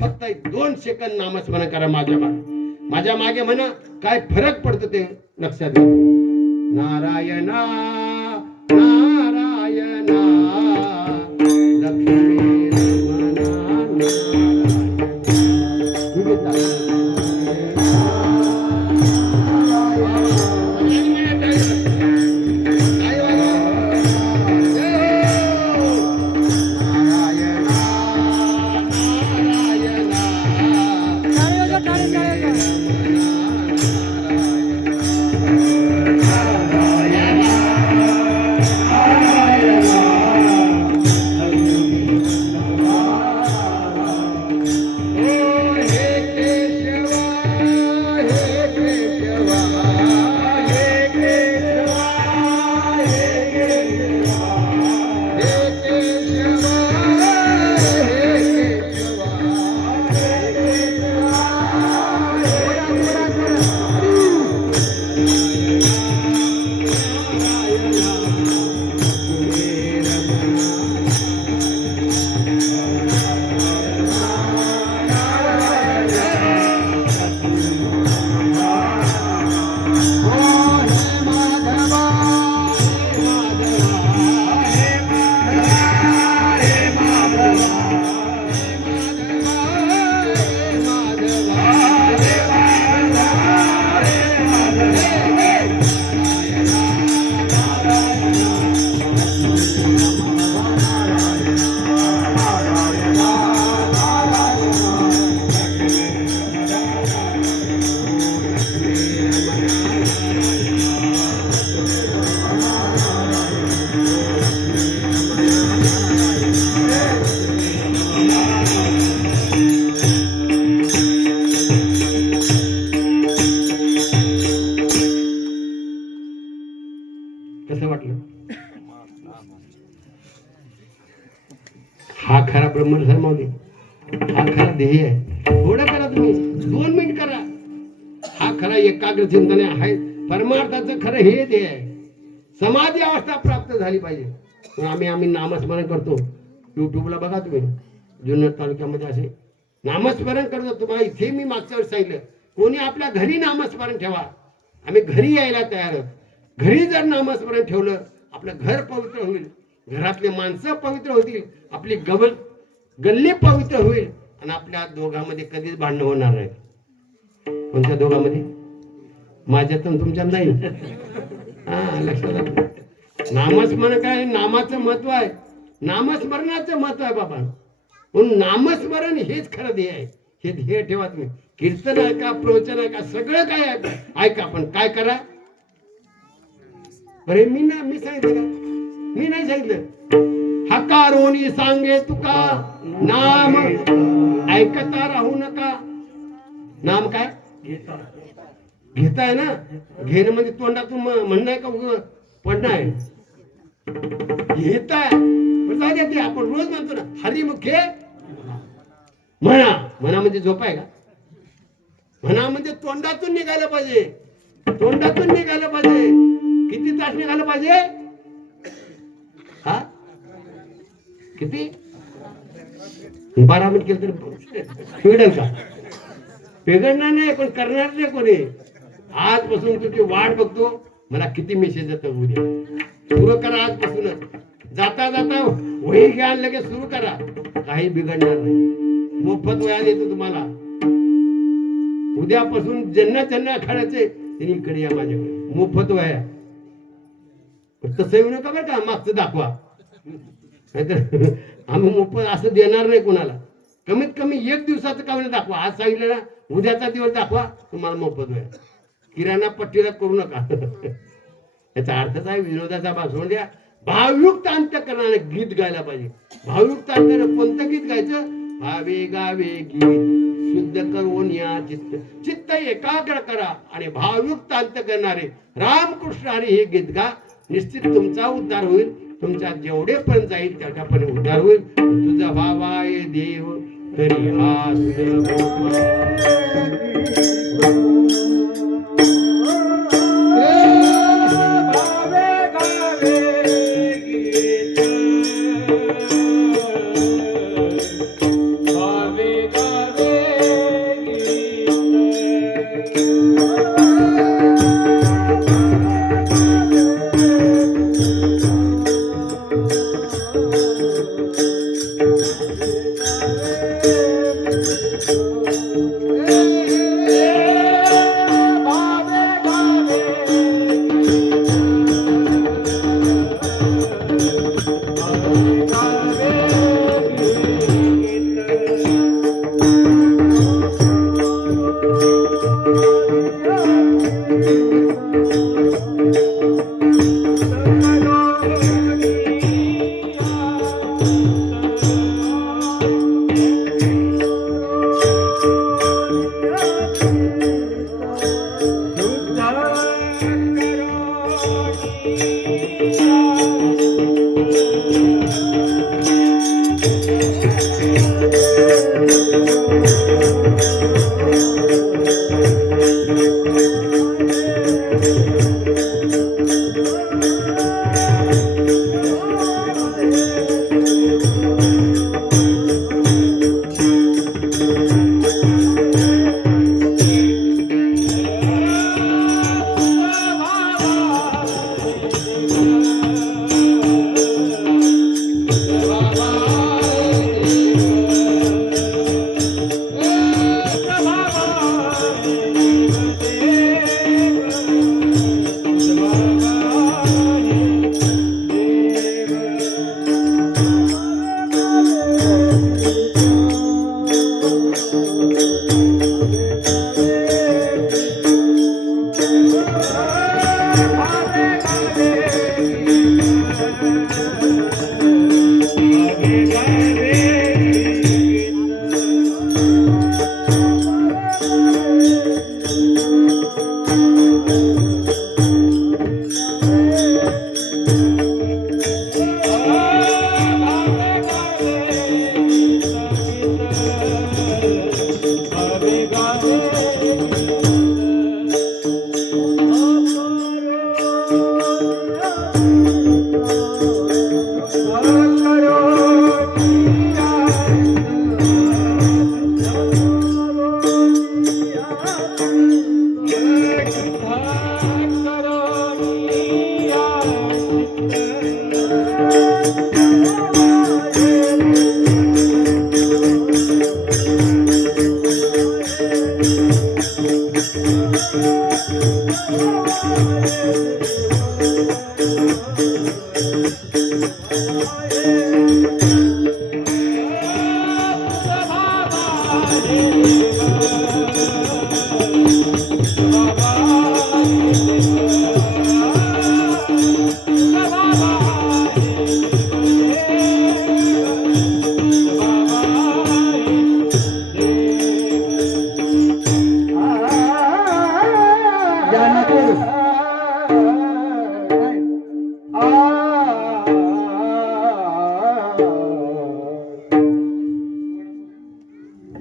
फक्त 2 सेकंद नामस्मरण करा माझ्या मागे म्हणा. काय फरक पडतो ते लक्षात घ्या. नारायणा नारायणा लक्ष्मी खरा ब्रह्मधर्म होते, हा खरा ध्येय आहे. थोडं करा तुम्ही, 2 मिनिट करा. हा खरा एकाग्र चिंतन आहे. परमार्थाचं खरं हे ध्येय आहे. समाधी अवस्था प्राप्त झाली पाहिजे. आम्ही नामस्मरण करतो. युट्यूबला बघा तुम्ही, जुन्नर तालुक्यामध्ये असे नामस्मरण करतो. तुम्हाला इथे मी मागच्या वेळेस सांगितलं, कोणी आपल्या घरी नामस्मरण ठेवा. आम्ही घरी यायला तयार आहोत. घरी जर नामस्मरण ठेवलं, आपलं घर पवित्र होईल, घरातले माणसं पवित्र होतील, आपली गल्ली पवित्र होईल आणि आपल्या दोघांमध्ये कधीच भांडण होणार नाही. कोणत्या दोघांमध्ये? माझ्यात तुमच्यात नाही. हा, लक्षात आलं. नामस्मरण काय? नामाचं महत्व आहे, नामस्मरणाचं महत्व आहे बाबा. म्हणून नामस्मरण हेच खरं ध्येय आहे. हे ठेवा तुम्ही. कीर्तन ऐका, प्रवचन ऐका, सगळं काय ऐका, पण काय करा? अरे मी सांगितलं का? मी नाही सांगितलं. हकारोनी सांगे तुका नाम ऐकता राहू नका. नाम काय घेताय ना? घेणं म्हणजे तोंडातून म्हणणं आहे का पडणं आहे? घेताय ते आपण रोज म्हणतो ना, हरिमुखे म्हणा म्हणजे झोप आहे का? म्हणा म्हणजे तोंडातून निघालं पाहिजे, तोंडातून निघालं पाहिजे. किती तास निघालं पाहिजे? हा, किती? 12 मिनिट केलं तर पिघडेल का? पिघडणार नाही, पण करणार नाही कोणी. आजपासून तुझी वाट बघतो, मला किती मेसेज येतात उद्या. सुरू करा आजपासूनच. जाता जाता वही घ्या, लगेच सुरू करा. काही बिघडणार नाही. मोफत वया देतो तुम्हाला. उद्यापासून ज्यांना खाण्याचे त्यांनी इकडे या माझ्याकडे. मोफत वया. तसं येऊ नका बरं का, मागचं दाखवा. नाहीतर आम्ही मोफत असं देणार नाही कोणाला. कमीत कमी 1 दिवसाचं का दाखवा. आज सांगितलं ना, उद्याचा दिवस दाखवा, तुम्हाला मोफत वया. किराणा पट्टीला करू नका. याचा अर्थच आहे विनोदाचा भाषण द्या. भावयुक्त अंतःकरणाने गीत गायला पाहिजे. भावयुक्त अंतःकरण कोणतं गीत गायचं? भावे गावे गीत शुद्ध करून या चित्त एकाग्र करा आणि भावयुक्त अंतःकरणाने रामकृष्ण हरी हे गीत गा. निश्चित तुमचा उद्धार होईल. तुमच्या जेवढे पण जाईल त्याच्यापर्यंत उद्धार होईल. तुझा भावाय देव तरी हा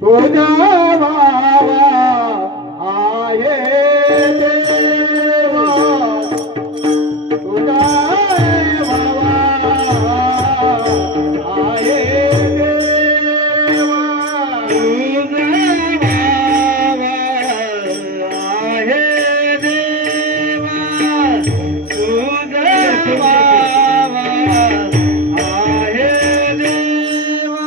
तुझा बाबा आहे देवा तुझा बाबा आहे देवा तुझा बाबा आहे देवा तुझा बाबा आहे देवा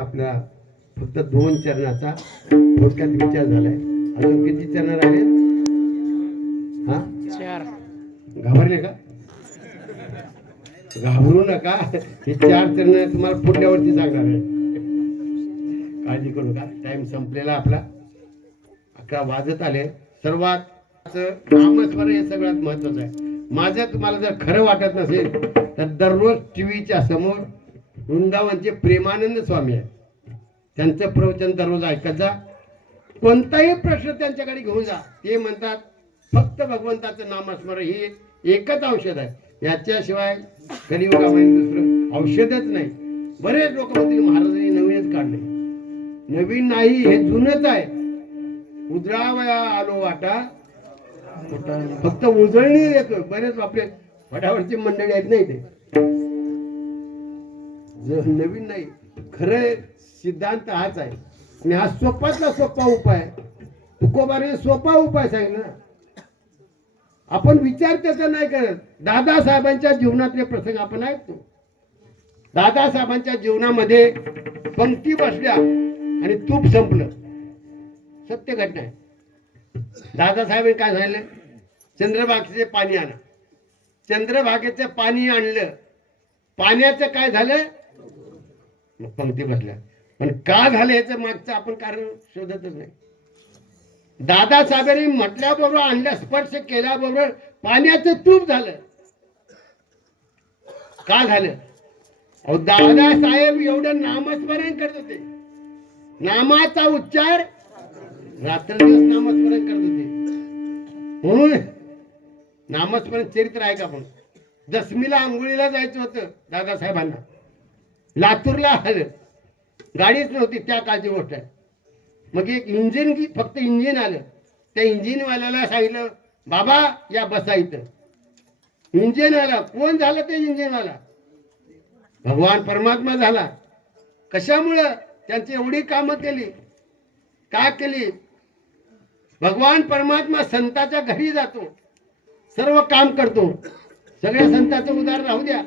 आता आपला फक्त 2 चरणाचा थोडक्यात विचार झालाय. अजून किती चरण राहिले? हा, 4. घाबरले का? घाबरू नका. हे 4 चरण तुम्हाला पुढल्यावरती सांगणार आहे. काळजी करू नका. टाइम संपलेला आपला. 11 वाजत आले. सर्वात नामस्मरण हे सगळ्यात महत्वाचं आहे. माझं तुम्हाला जर खरं वाटत नसेल तर दररोज टीव्हीच्या समोर वृंदावनचे प्रेमानंद स्वामी आहेत. त्यांचं प्रवचन दररोज ऐकत जा. कोणताही प्रश्न त्यांच्याकडे घेऊन जा. ते म्हणतात फक्त भगवंताचं नामस्मरण हे एकच औषध आहे. याच्याशिवाय कलियुगामध्ये दुसरं औषधच नाही. बरेच लोक म्हणतील महाराजांनी नवीनच काढले. नवीन नाही, हे जुनच आहे. उजळावया आलो वाटा, फक्त उजळणी येतो. बरेच आपले वडावरची मंडळी आहेत नाही, ते नवीन नाही. खरं सिद्धांत हाच आहे आणि हा सोपातला सोपा उपाय. तुकोबाने सोपा उपाय सांगितला. आपण विचार त्याचा नाही करत. दादासाहेबांच्या जीवनातले प्रसंग आपण ऐकतो. दादासाहेबांच्या जीवनामध्ये पंक्ती बसल्या आणि तूप संपलं. सत्य घटना आहे. दादासाहेबांनी काय झालं? चंद्रभागेचे पाणी आणा. चंद्रभागेचं पाणी आणलं. पाण्याचं काय झालं? मग पंक्ती बसल्या. पण का झालं याचं मागचं आपण कारण शोधतच नाही. दादासाहेबांनी म्हटल्याबरोबर आणल्या, स्पर्श केल्याबरोबर पाण्याचं तूप झालं. का झालं? अहो, दादासाहेब एवढं नामस्मरण करत होते. नामाचा उच्चार रात्रंदिवस नामस्मरण करत होते. म्हणून नामस्मरण चरित्र आहे का? आपण दशमीला आंघोळीला जायचं होतं दादासाहेबांना. लातूरला आलं. गाडीच नव्हती, त्या काळची गोष्ट आहे. मग एक इंजिन, फक्त इंजिन आलं. त्या इंजिनवाल्याला सांगितलं, बाबा या बसा इथं. इंजिन आला. कोण झालं ते इंजिनवाला? भगवान परमात्मा झाला. कशामुळं? त्यांची एवढी कामं केली. का केली? भगवान परमात्मा संताच्या घरी जातो, सर्व काम करतो. सगळ्या संतांचं उदाहरण राहू द्या.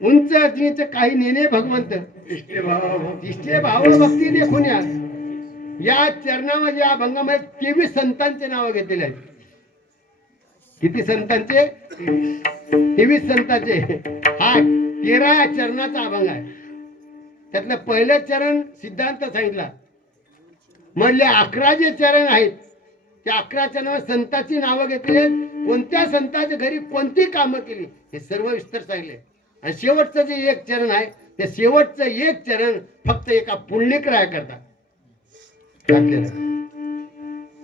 उंच नीच काही नेणे भगवंत, इष्टे भाव भक्ती देखून या चरणामध्ये, या अभंगामध्ये 23 संतांचे नाव घेतलेले आहेत. किती संतांचे? 23 संतांचे. हा 13 चरणाचा अभंग आहे. त्यातलं पहिलं चरण सिद्धांत सांगितला. मधले 11 जे चरण आहेत त्या 11 चरणावर संतांची नावं घेतली. कोणत्या संतांच्या घरी कोणती कामं केली हे सर्व विस्तार सांगितले. आणि शेवटचं जे एक चरण आहे, ते शेवटचं एक चरण फक्त एका पुण्यक्रिया करता टाकलेलं आहे.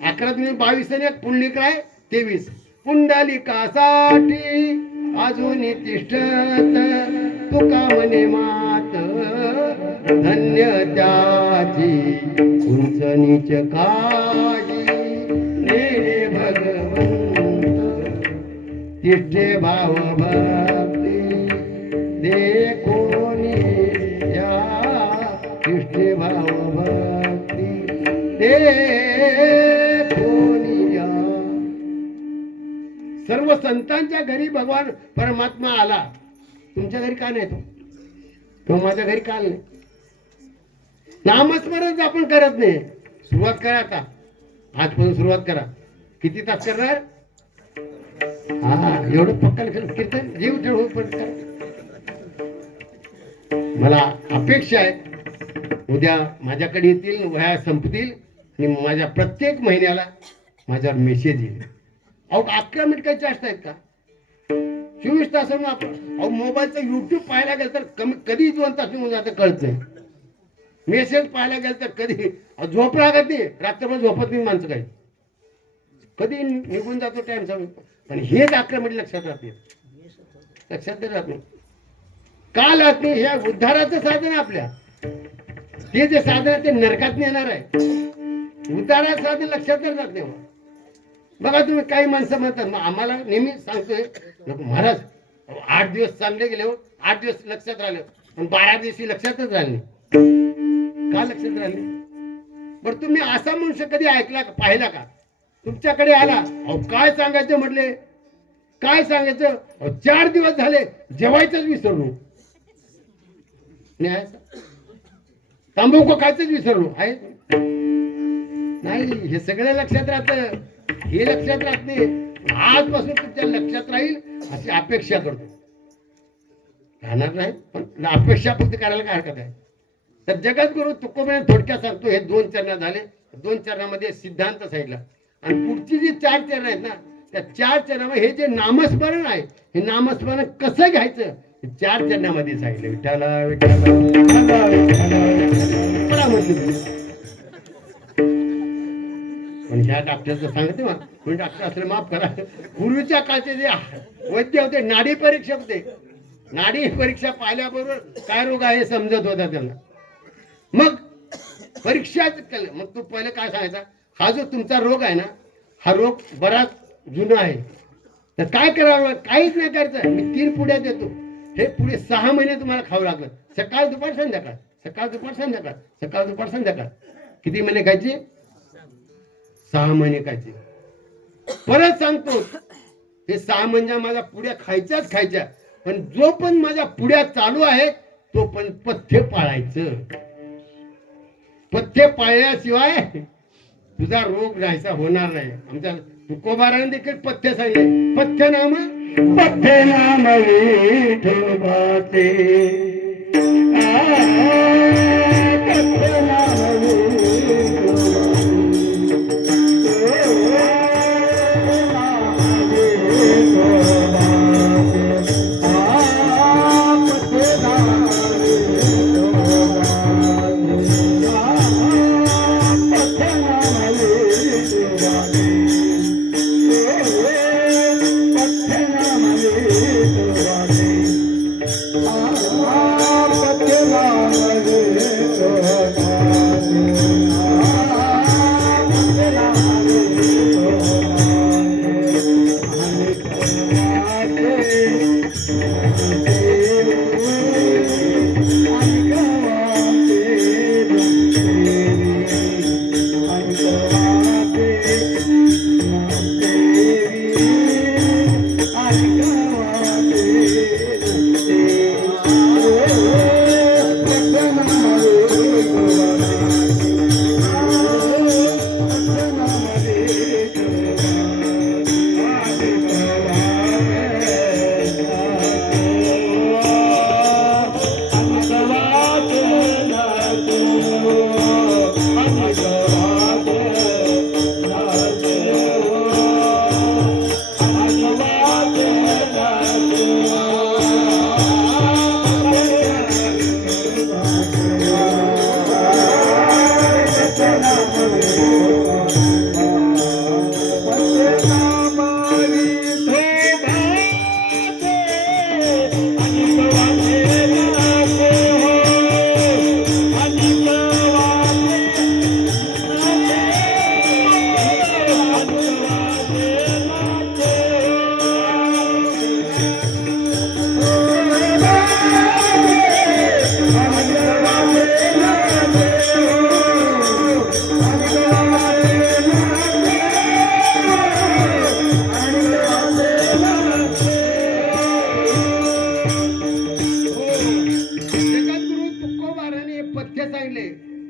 11 तुम्ही 22 आणि एक पुण्यक्रिया 23. पुंडलिकासाठी अजून तिष्ठत तुका म्हणे मात, धन्य त्याची उंच नीच काही नेणे भगवंत, तिष्ठे भाव भक्ती देखोनी या, तिष्ठे भाव भक्ती देखोनी या. सर्व संतांच्या घरी भगवान परमात्मा आला. तुमच्या घरी का नाही तो? किंवा माझ्या घरी का नाही? नामस्मरण आपण करत नाही. सुरुवात करा आता. आजपासून सुरुवात करा. किती तास करणार? हा, एवढं पक्कन कीर्तन जीव ठेवून पण करा. मला अपेक्षा आहे उद्या माझ्याकडे येतील, वह्या संपतील आणि माझ्या प्रत्येक महिन्याला माझ्यावर मेसेज येईल. अहो 11 मिनिट काही जास्त आहेत का? 24 तास आपण अहो मोबाईलचं युट्यूब पाहायला गेलं तर कधी 2 तास निघून जातं कळत नाही. मेसेज पाहायला गेलं तर कधी झोप लागत नाही. रात्रभर झोपत नाही माणसं काही. कधी निघून जातो टाइम समज. पण हेच 11 मिनिट लक्षात राहते. लक्षात राहत नाही. का राहत नाही? ह्या उद्धाराचं साधन आहे आपल्या. ते जे साधन आहे ते नरकात नेणार आहे. उद्धाराचं साधन लक्षात राहत नाही. बघा तुम्ही काही माणसं म्हणतात, मग आम्हाला नेहमी सांगतोय महाराज 8 दिवस चालले गेले, 8 दिवस लक्षात राहिलं, पण 12 दिवशी लक्षातच राहिले नाही. का लक्षात राहिले? बरं तुम्ही असा मनुष्य कधी ऐकला का, पाहिला का? तुमच्याकडे आला, अहो काय सांगायचं म्हटले, काय सांगायचं? 4 दिवस झाले जेवायचंच विसरलो. तंबाखू खायचंच विसरलो आहे नाही. हे सगळं लक्षात राहतं, हे लक्षात राहत नाही. आजपासून तुमच्या लक्षात राहील अशी अपेक्षा करतो. राहणार नाही पण अपेक्षा फक्त करायला काय हरकत आहे. तर जगद्गुरु तुकोबाने थोडक्यात सांगतो, हे 2 चरण झाले. 2 चरणामध्ये सिद्धांत सांगितला आणि पुढची जी 4 चरण आहेत ना, त्या 4 चरणामध्ये हे जे नामस्मरण आहे, हे नामस्मरण कसं घ्यायचं हे 4 चरणामध्ये सांगितलं. विठ्ठला विठ्ठला पण ह्या डॉक्टरचं सांगते मग, कोणी डॉक्टर असले माफ करा. पूर्वीच्या काळचे जे वैद्य होते, नाडी परीक्षक होते, नाडी परीक्षा पाहिल्याबरोबर काय रोग आहे हे समजत होता त्यांना. मग परीक्षा केलं, मग तू पहिले काय सांगायचा, हा जो तुमचा रोग आहे ना, हा रोग बराच जुना आहे, तर काय करावं. काहीच नाही करायचं. मी 3 पुड्या देतो, हे पुढे 6 महिने तुम्हाला खावं लागलं. सकाळ दुपार संध्याकाळ, सकाळ दुपार संध्याकाळ, सकाळ दुपार संध्याकाळ. किती महिने खायचे? 6 महिने खायचे. परत सांगतो, हे 6 महिने माझ्या पुड्या खायच्याच खायच्या, पण जो पण माझ्या पुड्या चालू आहे तो पण पथ्य पाळायचं. पथ्य पाळल्याशिवाय तुझा रोग नाहीसा होणार नाही. आमच्या तुकोबाराने देखील पथ्य सांगितले. पथ्य नाम विठोबाचे पथ्य नाम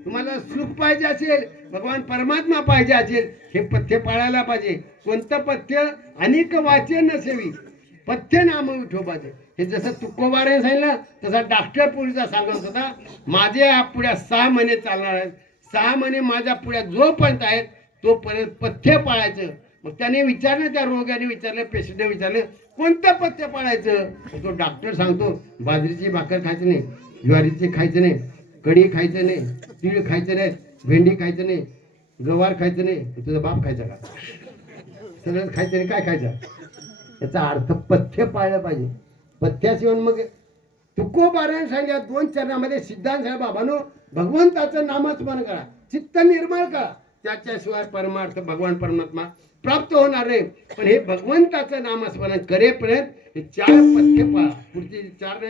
तुम्हाला सुख पाहिजे असेल, भगवान परमात्मा पाहिजे असेल, हे पथ्य पाळायला पाहिजे. कोणतं पथ्य? अनेक वाचे न सेवी, पथ्य नाम विठोबाचे. हे जसं तुकोबाने सांगितलं तसा डॉक्टर पुढचा सांगत होता, माझे या पुढ्या 6 महिने चालणार आहेत. 6 महिने माझ्या पुढ्या जोपर्यंत आहेत तोपर्यंत पथ्य पाळायचं. मग त्याने विचारलं, त्या रोग्याने विचारलं, पेशंटने विचारलं, कोणतं पथ्य पाळायचं? तो डॉक्टर सांगतो, बाजरीची भाकर खायचं नाही, ज्वारीची खायचं नाही, कढी खायचं नाही, तीळ खायचं नाही, भेंडी खायचं नाही, गवार खायचं नाही. तुझा बाप खायचा का? सगळं खायचं नाही. काय खायचं? याचा अर्थ पथ्य पाळलं पाहिजे. पथ्याशिवाय मग तुकोबाराने सांगितलं 2 चरणामध्ये सिद्धांत साहेब बाबांनो, भगवंताचं नामस्मरण करा, चित्त निर्मळ करा, त्याच्याशिवाय परमार्थ भगवान परमात्मा प्राप्त होणार नाही. पण हे भगवंताचं नामस्मरण करेपर्यंत हे 4 पथ्य पाळा. पुढचे 4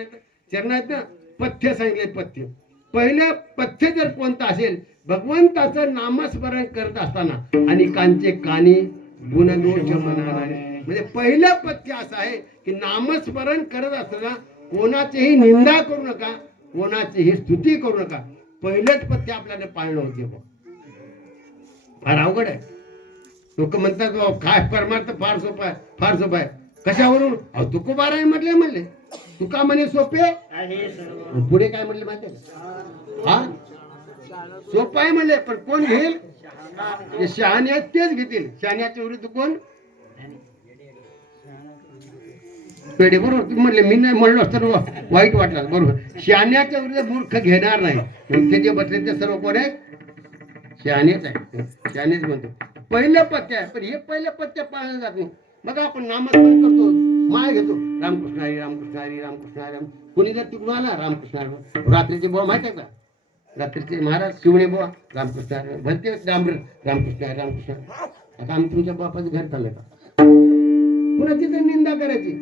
चरण आहेत ना, पथ्य सांगितले. पथ्य पहिलं पथ्य जर कोणतं असेल, भगवंताचं नामस्मरण करत असताना अनेकांचे कानी गुणदोष मनाने. म्हणजे पहिलं पथ्य असं आहे की नामस्मरण करत असताना कोणाचीही निंदा करू नका, कोणाचीही स्तुती करू नका. पहिलेच पथ्य आपल्याला पाळणं होते बघ. फार अवघड आहे. लोक म्हणतात काय परमार्थ फार सोपा आहे, फार सोपा आहे. कशावरून? अहो तुकोबा राय म्हणले तुका म्हणे सोपे, पुढे काय म्हटले माहिती आहे? हा सोपं आहे म्हणले, पण कोण घेईल? जे शहाणे आहेत तेच घेतील. शहाण्याच्या विरुद्ध कोण? पेढे. बरोबर तुम्ही म्हणले, मी नाही म्हणलो तर वाईट वाटलं. बरोबर, शहाण्याच्या विरुद्ध मूर्ख घेणार नाही. ते जे बसले ते सर्व कोण आहे? शहाणेच आहे. शहाणेच म्हणतो. पहिलं पथ्य आहे, पण हे पहिलं पथ्य पाळलं जात नाही. बघा आपण नामस्मरण करतो, माय घेतो, रामकृष्ण हरी रामकृष्ण हरी रामकृष्ण हरी. कोणी जर तिकडून आला रामकृष्ण हरी. रात्रीचे बुवा माहिती आहे का? रात्रीचे महाराज शिवणे बुवा रामकृष्ण हरी भरते डांबर रामकृष्ण हरी रामकृष्ण हरी. आता आम्ही तुमच्या बापाचं घर चाललं का? कुणाची तर निंदा करायची?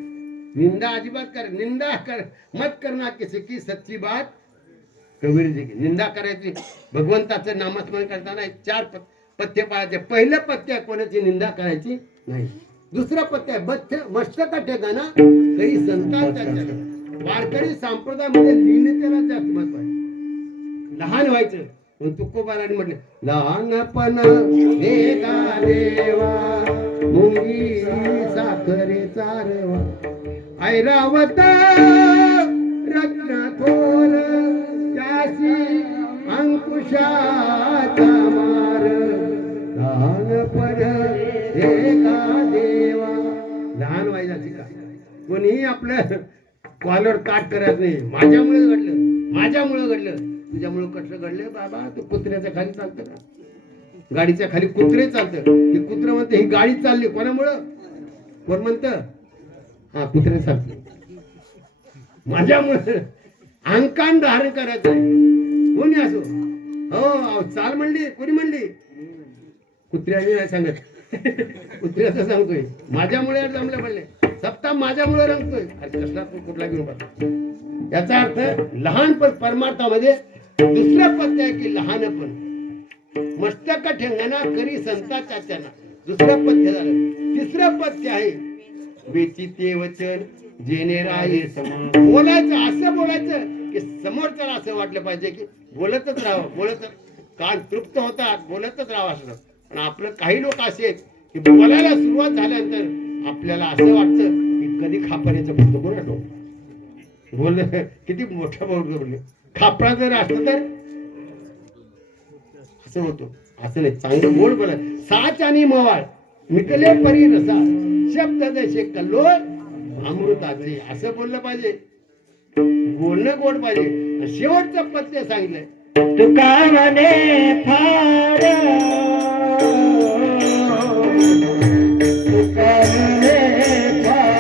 निंदा अजिबात कर. निंदा कर मत करना किसी की सच्ची बात कबीर जी की. निंदा करायची. भगवंताचं नामस्मरण करताना 4 पथ्य पाळायचे. पहिलं पथ्य आहे कोणाची निंदा करायची नाही. दुसरं पथ्य आहे मस्तक ठेकाना काही संतांच्या. वारकरी संप्रदायामध्ये लीनतेला जास्त महत्व आहे. लहान व्हायचं. पण तुकोबाराने म्हटले, लहानपण देगा देवा मुंगी साखरे चारवा ऐरावत रत्न थोर त्याशी अंकुशाचा मार. लहानपण देगा देवा. लहान व्हायला शिका. कोणीही आपलं कॉलर ताट करत नाही. माझ्यामुळे घडलं. तुझ्यामुळे कसं घडलं बाबा? तू कुत्र्याच्या खाली चालतं का? गाडीच्या खाली कुत्रे चालतं. ते कुत्र म्हणते ही गाडी चालली कोणामुळं? कोण म्हणत? हा कुत्रे चालते. माझ्यामुळे अंकान धारण करायचं आहे. कोणी असो. हो चाल म्हणली, कोणी म्हणली? कुत्र्याने नाही सांगत. कुत्र्याचं सांगतोय माझ्यामुळे जमलं पडले. सप्ताह माझ्यामुळे रंगतोय. कसला कुठला घेऊन पाहतो. याचा अर्थ लहानपण परमार्थामध्ये. दुसरं पथ्य आहे की लहानपण मस्तक ठेंगणा करी संताच्या चरणा. दुसरं पथ्य झालं. तिसरं पथ्य आहे बेचिते वचन जेणे राहे समोर. बोलायचं असं बोलायचं की समोरच्याला असं वाटलं पाहिजे की बोलतच राहावं. कान तृप्त होतात, बोलतच राहावं असं. पण आपलं काही लोक असे आहेत की बोलायला सुरुवात झाल्यानंतर आपल्याला असं वाटतं की कधी खापऱ्याचं बोलतो. बरोबर बोललं किती मोठं बोलले. खापरा जर असतं तर असं होतो. असं नाही. चांगलं गोड बोला. साच आणि मवाळ मिटले परी रसा शब्द जसे कल्लोळ अमृताचे. असं बोललं पाहिजे. बोलणं गोड पाहिजे. शेवटचं पथ्य सांगितलंय तुका म्हणे फार. तुका म्हणे फार.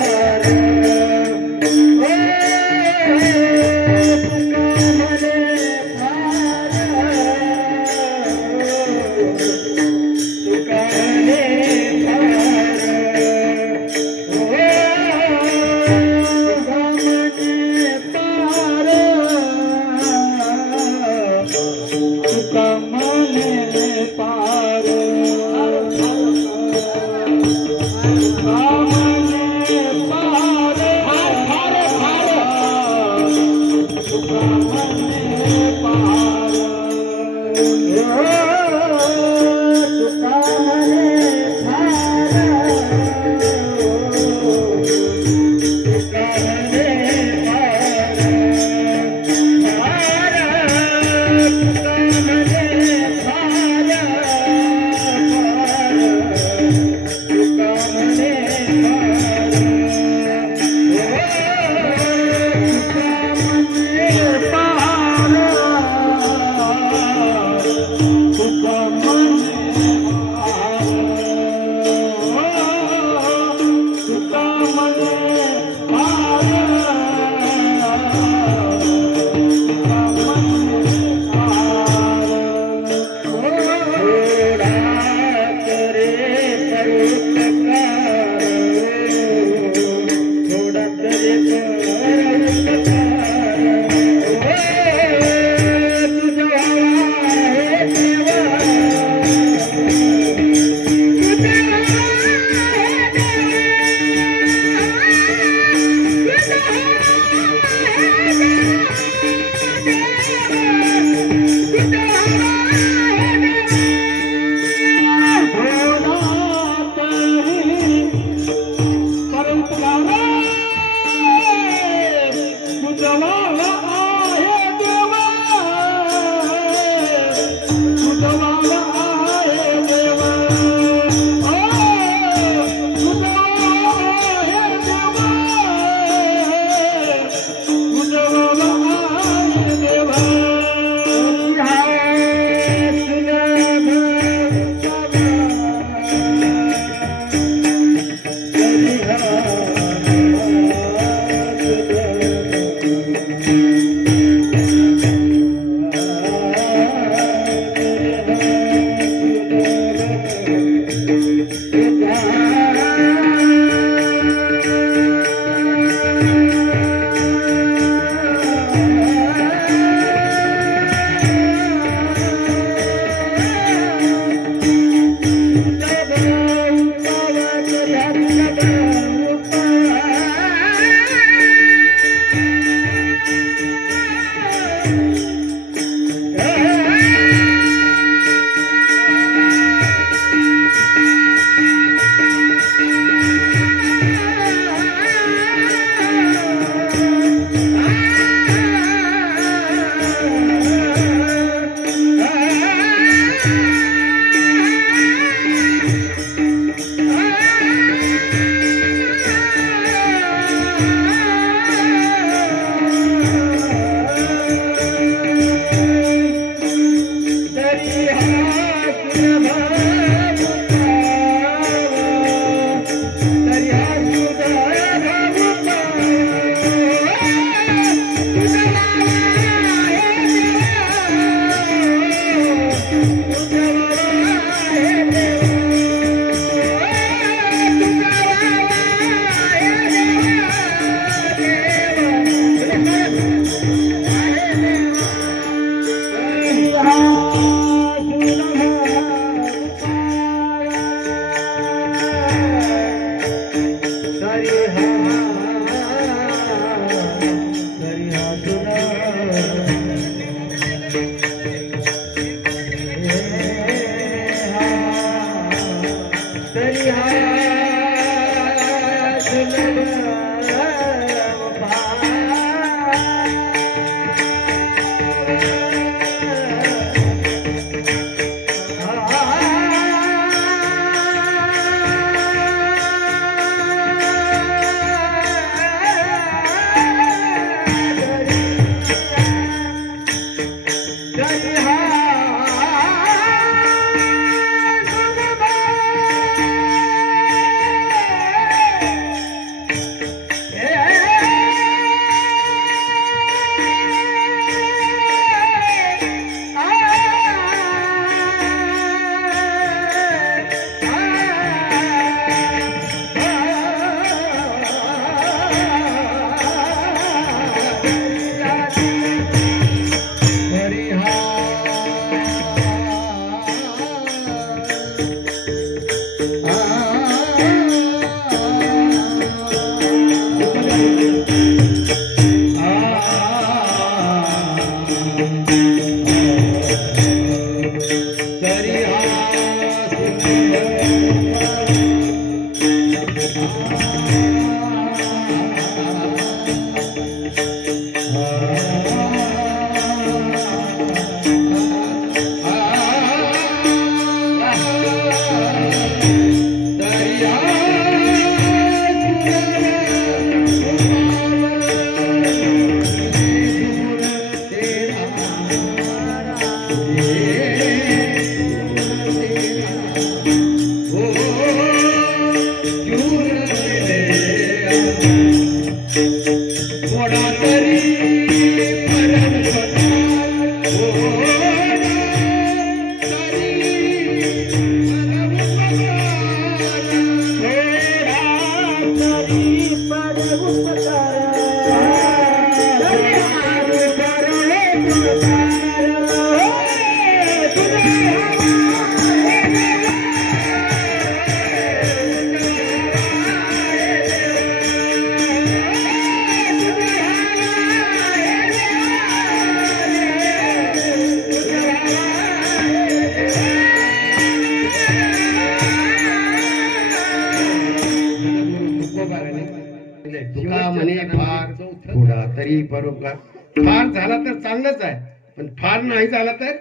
तुका म्हणे फार थोडा तरी परोपकार. फार झाला तर चांगलंच आहे, पण फार नाही झाला तर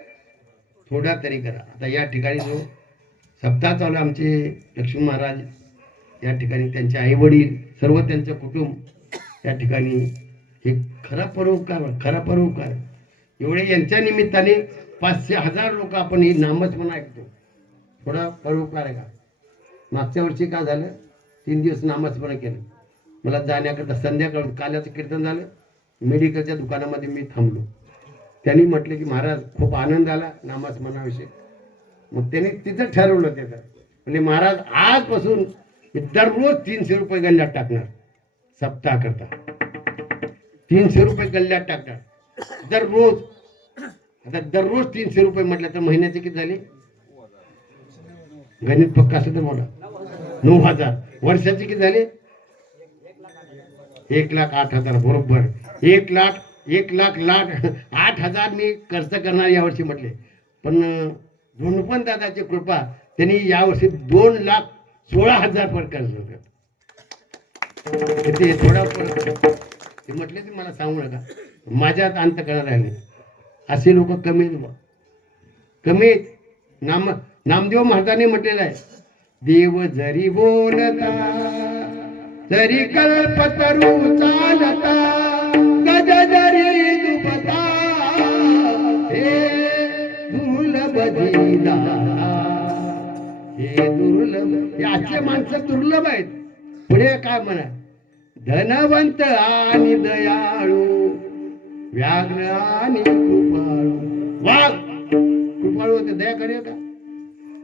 थोडा तरी करा. आता या ठिकाणी जो सप्ताह चालू आहे, आमचे लक्ष्मी महाराज या ठिकाणी, त्यांचे आई वडील, सर्व त्यांचं कुटुंब या ठिकाणी एक खरा परोपकार. एवढे यांच्या निमित्ताने 500,000 लोक आपण ही नामस्मरण ऐकतो. थोडा परोपकार आहे का? मागच्या वर्षी काय झालं, 3 दिवस नामस्मरण केलं. मला जाण्याकरता संध्याकाळ काल्याचं कीर्तन झालं, मेडिकलच्या दुकानामध्ये मी थांबलो. त्यांनी म्हटलं की महाराज खूप आनंद आला नामस्मरणाविषयी. मग त्यांनी तिथं ठरवलं त्याचं, म्हणजे महाराज आजपासून दररोज 300 रुपये गल्ल्यात टाकणार. सप्ताह करता 300 रुपये गल्ल्यात टाकणार दररोज. आता दररोज 300 रुपये म्हटलं तर महिन्याचे किती झाले? गणित पक्का असं तर बोला, 9,000. वर्षाचे किती झाले? 1,08,000. बरोबर 1,08,000 मी खर्च करणार यावर्षी म्हटले. पण धोंडपंत दादाची कृपा, त्यांनी यावर्षी 2,16,000 पर खर्च होतं. ते थोडा ते म्हटले ते मला सांगू नका, माझ्यात अंत करणार राहिले. असे लोक कमी कमीत. नामदेव महाराजांनी म्हटलेलं आहे, देव जरी बोलता जरी कल्पतरू चालता, गज जरी दुबता, हे दुर्लभ दीदा, हे दुर्लभ. हे आजचे माणसं दुर्लभ आहेत. पुढे काय म्हणा, धनवंत आणि दयाळू, व्याघ्र आणि कृपाळू. वाघ कृपाळू होते, दया करेल का?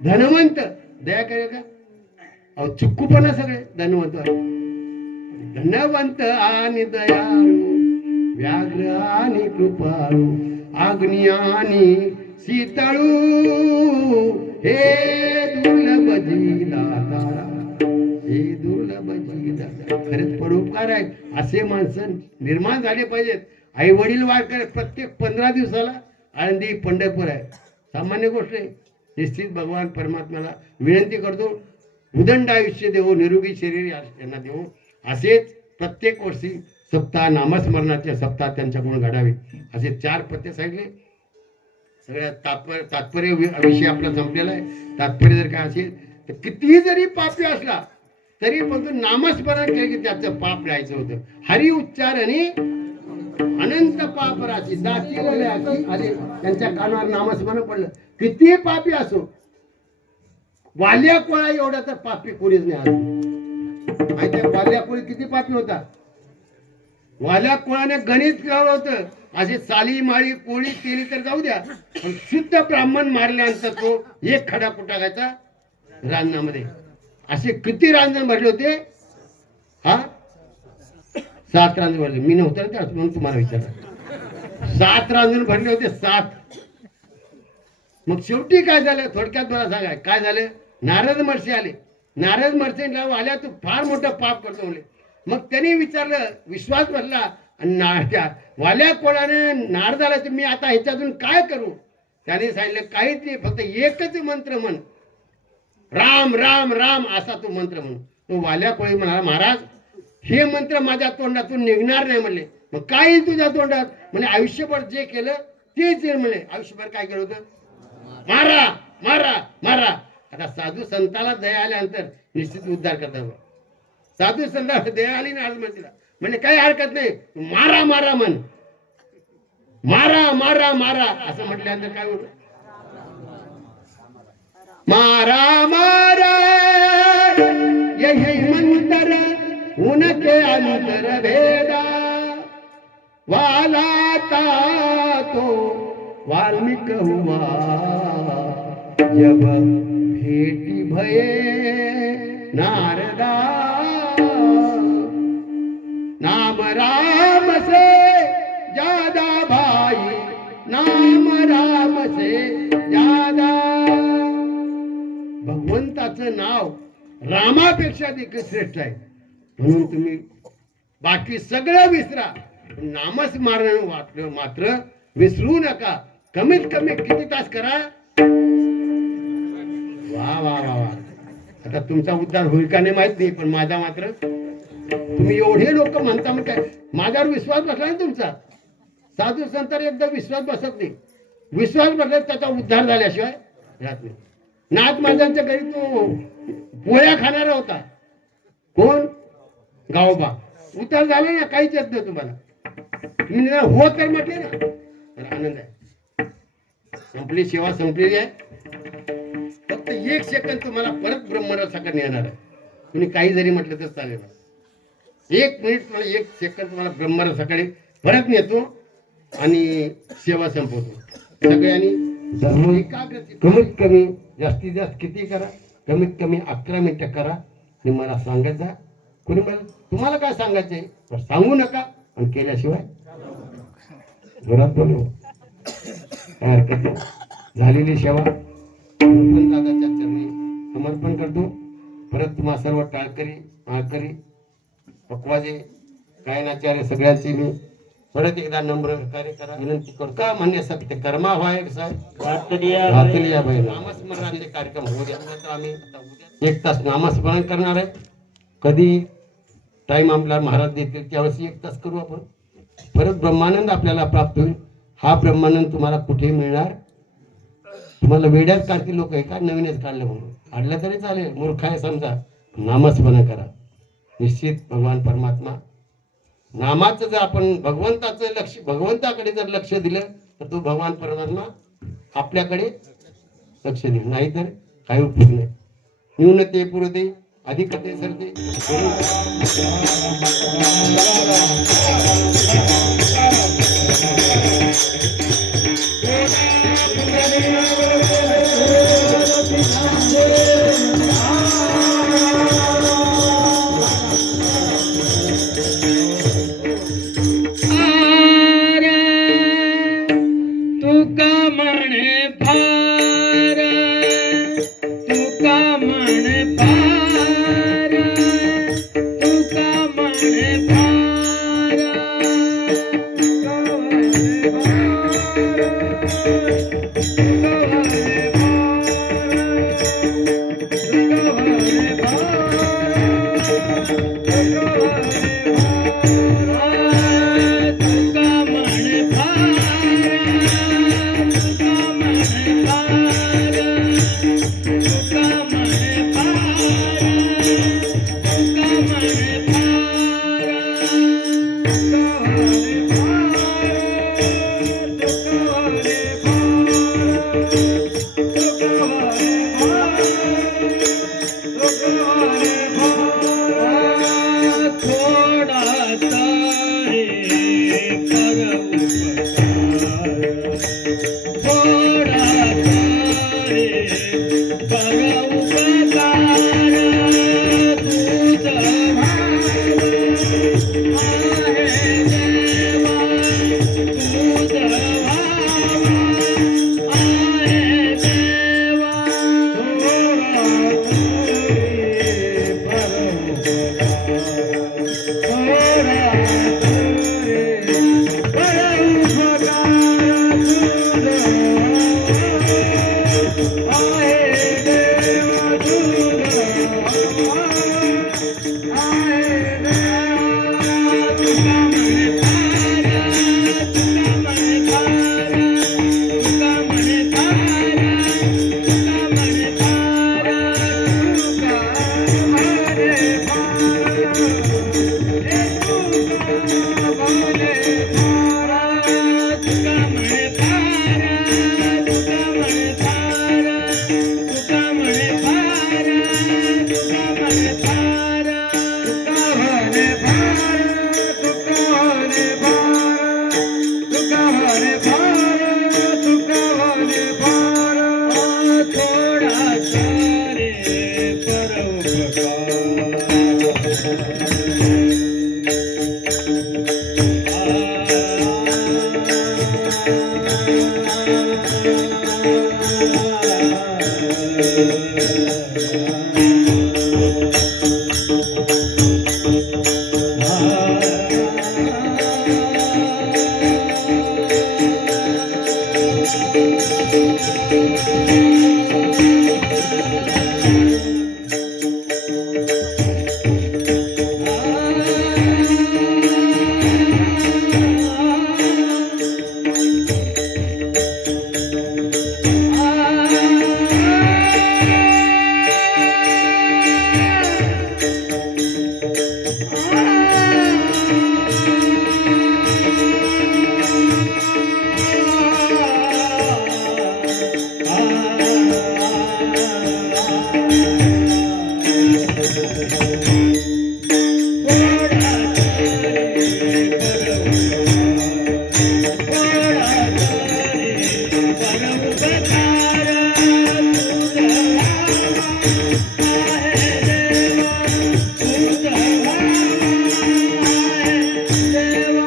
धनवंत दया करेल का? अहो चुक्कूपणा सगळे धनवंत. धनवंत आणि दयाळू, व्याघ्र आणि कृपाळू, अग्नी आणि शीतळू, हे दुर्लभ जीदाता, हे दुर्लभ जीदाता. खरेच परोपकार आहे असे माणसं निर्माण झाले पाहिजेत. आई वडील वारकरी प्रत्येक 15 दिवसाला आळंदी पंढरपूर आहे, सामान्य गोष्ट आहे. निश्चित भगवान परमात्म्याला विनंती करतो, उदंड आयुष्य देवो, निरोगी शरीर यांना देवो. असेच प्रत्येक वर्षी सप्ताह नामस्मरणाचे सप्ताह त्यांच्याकडून घडावे असे 4 पत्ते सांगितले. सगळ्यात तात्पर्य विषय आपला संपलेला आहे. तात्पर्य जर काय असेल तर कितीही जरी पापी असला तरी पण नामस्मरण केले की त्याचं पाप राहायचं होतं. हरी उच्चार आणि अनंत पाप राशी आले त्यांच्या कानावर नामस्मरण पडलं. कितीही पापी असो, वाल्या कोळा एवढा तर पापी कोणीच नाही आलं. माहिती वाल्या कोळी किती पापी होता. वाल्या कोळाने गणित लावलं होतं. असे साली माळी कोळी केली तर जाऊ द्या, पण शुद्ध ब्राह्मण मारल्यानंतर तो एक खडा टाकायचा रांजणामध्ये. असे किती रांजण भरले होते? हा 7 रांजण भरले. मी नव्हतं ना त्यात म्हणून तुम्हाला विचारलं. 7 रांजण भरले होते, 7. मग शेवटी काय झालं थोडक्यात मला सांगा काय झालं. नारद महर्षी आले. नारद महर्षीला आल्या तू फार मोठं पाप करतो म्हणले. मग त्यांनी विचारलं, विश्वास बसला आणि वाल्या कोणाने नारदाला मी आता ह्याच्यातून काय करू. त्याने सांगितलं काहीच नाही, फक्त एकच मंत्र म्हण, राम राम राम असा तो मंत्र म्हण. तो वाल्या कोळी म्हणाला, महाराज हे मंत्र माझ्या तोंडातून निघणार नाही म्हणले. मग काय येईल तुझ्या तोंडात म्हणजे आयुष्यभर जे केलं तेच येईल म्हणले. आयुष्यभर काय केलं होतं? मारा मारा मारा. आता साधू संताला दया आल्यानंतर निश्चित उद्धार करतात. साधू संताला दया आली ना म्हणजे काही हरकत नाही, मारा मारा म्हण, मारा मारा मारा असं म्हटल्यानंतर काय होतं? मारा मारा यही मंत्र उनके अंतर भेदा, वाला ता तो वाल्मीक हुआ जब भेटी भये नारदा. नाम राम से ज्यादा भाई, नाम राम से ज्यादा. भगवंताचं नाव रामापेक्षा देखील श्रेष्ठ आहे. म्हणून तुम्ही बाकी सगळं विसरा, नामस्मरण वाटलं मात्र विसरू नका. कमीत कमी किती तास करा. वा वा वा वा. आता तुमचा उद्धार होईल का नाही माहित नाही, पण माझा मात्र तुम्ही एवढे लोक म्हणता मग काय माझ्यावर विश्वास बसला ना तुमचा. साधू संतांवर एकदा विश्वास बसत नाही. विश्वास बसला त्याचा उद्धार झाल्याशिवाय राहत नाही. नाथ महाराजांच्या घरी तो पोळ्या खाणारा होता. कोण? गावोबा. उद्धार झाले ना, काहीच येत नाही तुम्हाला. तुम्ही हो तर म्हटले ना तर आनंद आहे. संपली सेवा संपलेली आहे. फक्त 1 सेकंद तुम्हाला परत ब्रह्मरसाकडे येणार आहे. तुम्ही काही जरी म्हटलं तर चालेल. 1 मिनिट तुम्हाला 1 सेकंद तुम्हाला ब्रह्मरसाकडे परत नेतो आणि सेवा संपवतो. सगळ्यांनी एकाग्रते कमीत कमी जास्तीत जास्त किती करा, कमीत कमी 11 मिनिटं करा आणि मला सांगत जा. कोणी मला तुम्हाला काय सांगायचंय सांगू नका, पण केल्याशिवाय जोरात बोलू. काय हरकत नाही. झालेली सेवा दादाच्या चरणी समर्पण करतो. परत तुम्हा सर्व टाळकरी माळकरी पक्वाजे गायनाचार्य सगळ्यांची मी परत एकदा नम्र कार्य करा विनंती करतो. का मान्य सत्य कर्मा व्हाय नामस्मरणाचे कार्यक्रम होऊ द्या. आम्ही 1 तास नामस्मरण करणार आहे. कधी टाइम आपल्याला महाराज देतील त्यावेळेस 1 तास करू आपण. परत ब्रह्मानंद आपल्याला प्राप्त होईल. हा ब्रह्मानंद तुम्हाला कुठे मिळणार? तुम्हाला वेड्यात काढतील लोक आहे का नवीनच काढलं म्हणून काढलं तरी चालेल. मूर्ख आहे समजा. नामस्मरण करा. निश्चित भगवान परमात्मा नामाचं जर आपण भगवंताचं लक्ष भगवंताकडे जर लक्ष दिलं तर तो भगवान परमात्मा आपल्याकडे लक्ष देईल. नाहीतर काही उपयोग नाही. न्यूनते पुरते अधिकते सरते. तुका म्हणे फार, तुका म्हणे फार, तुका देवा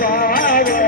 भव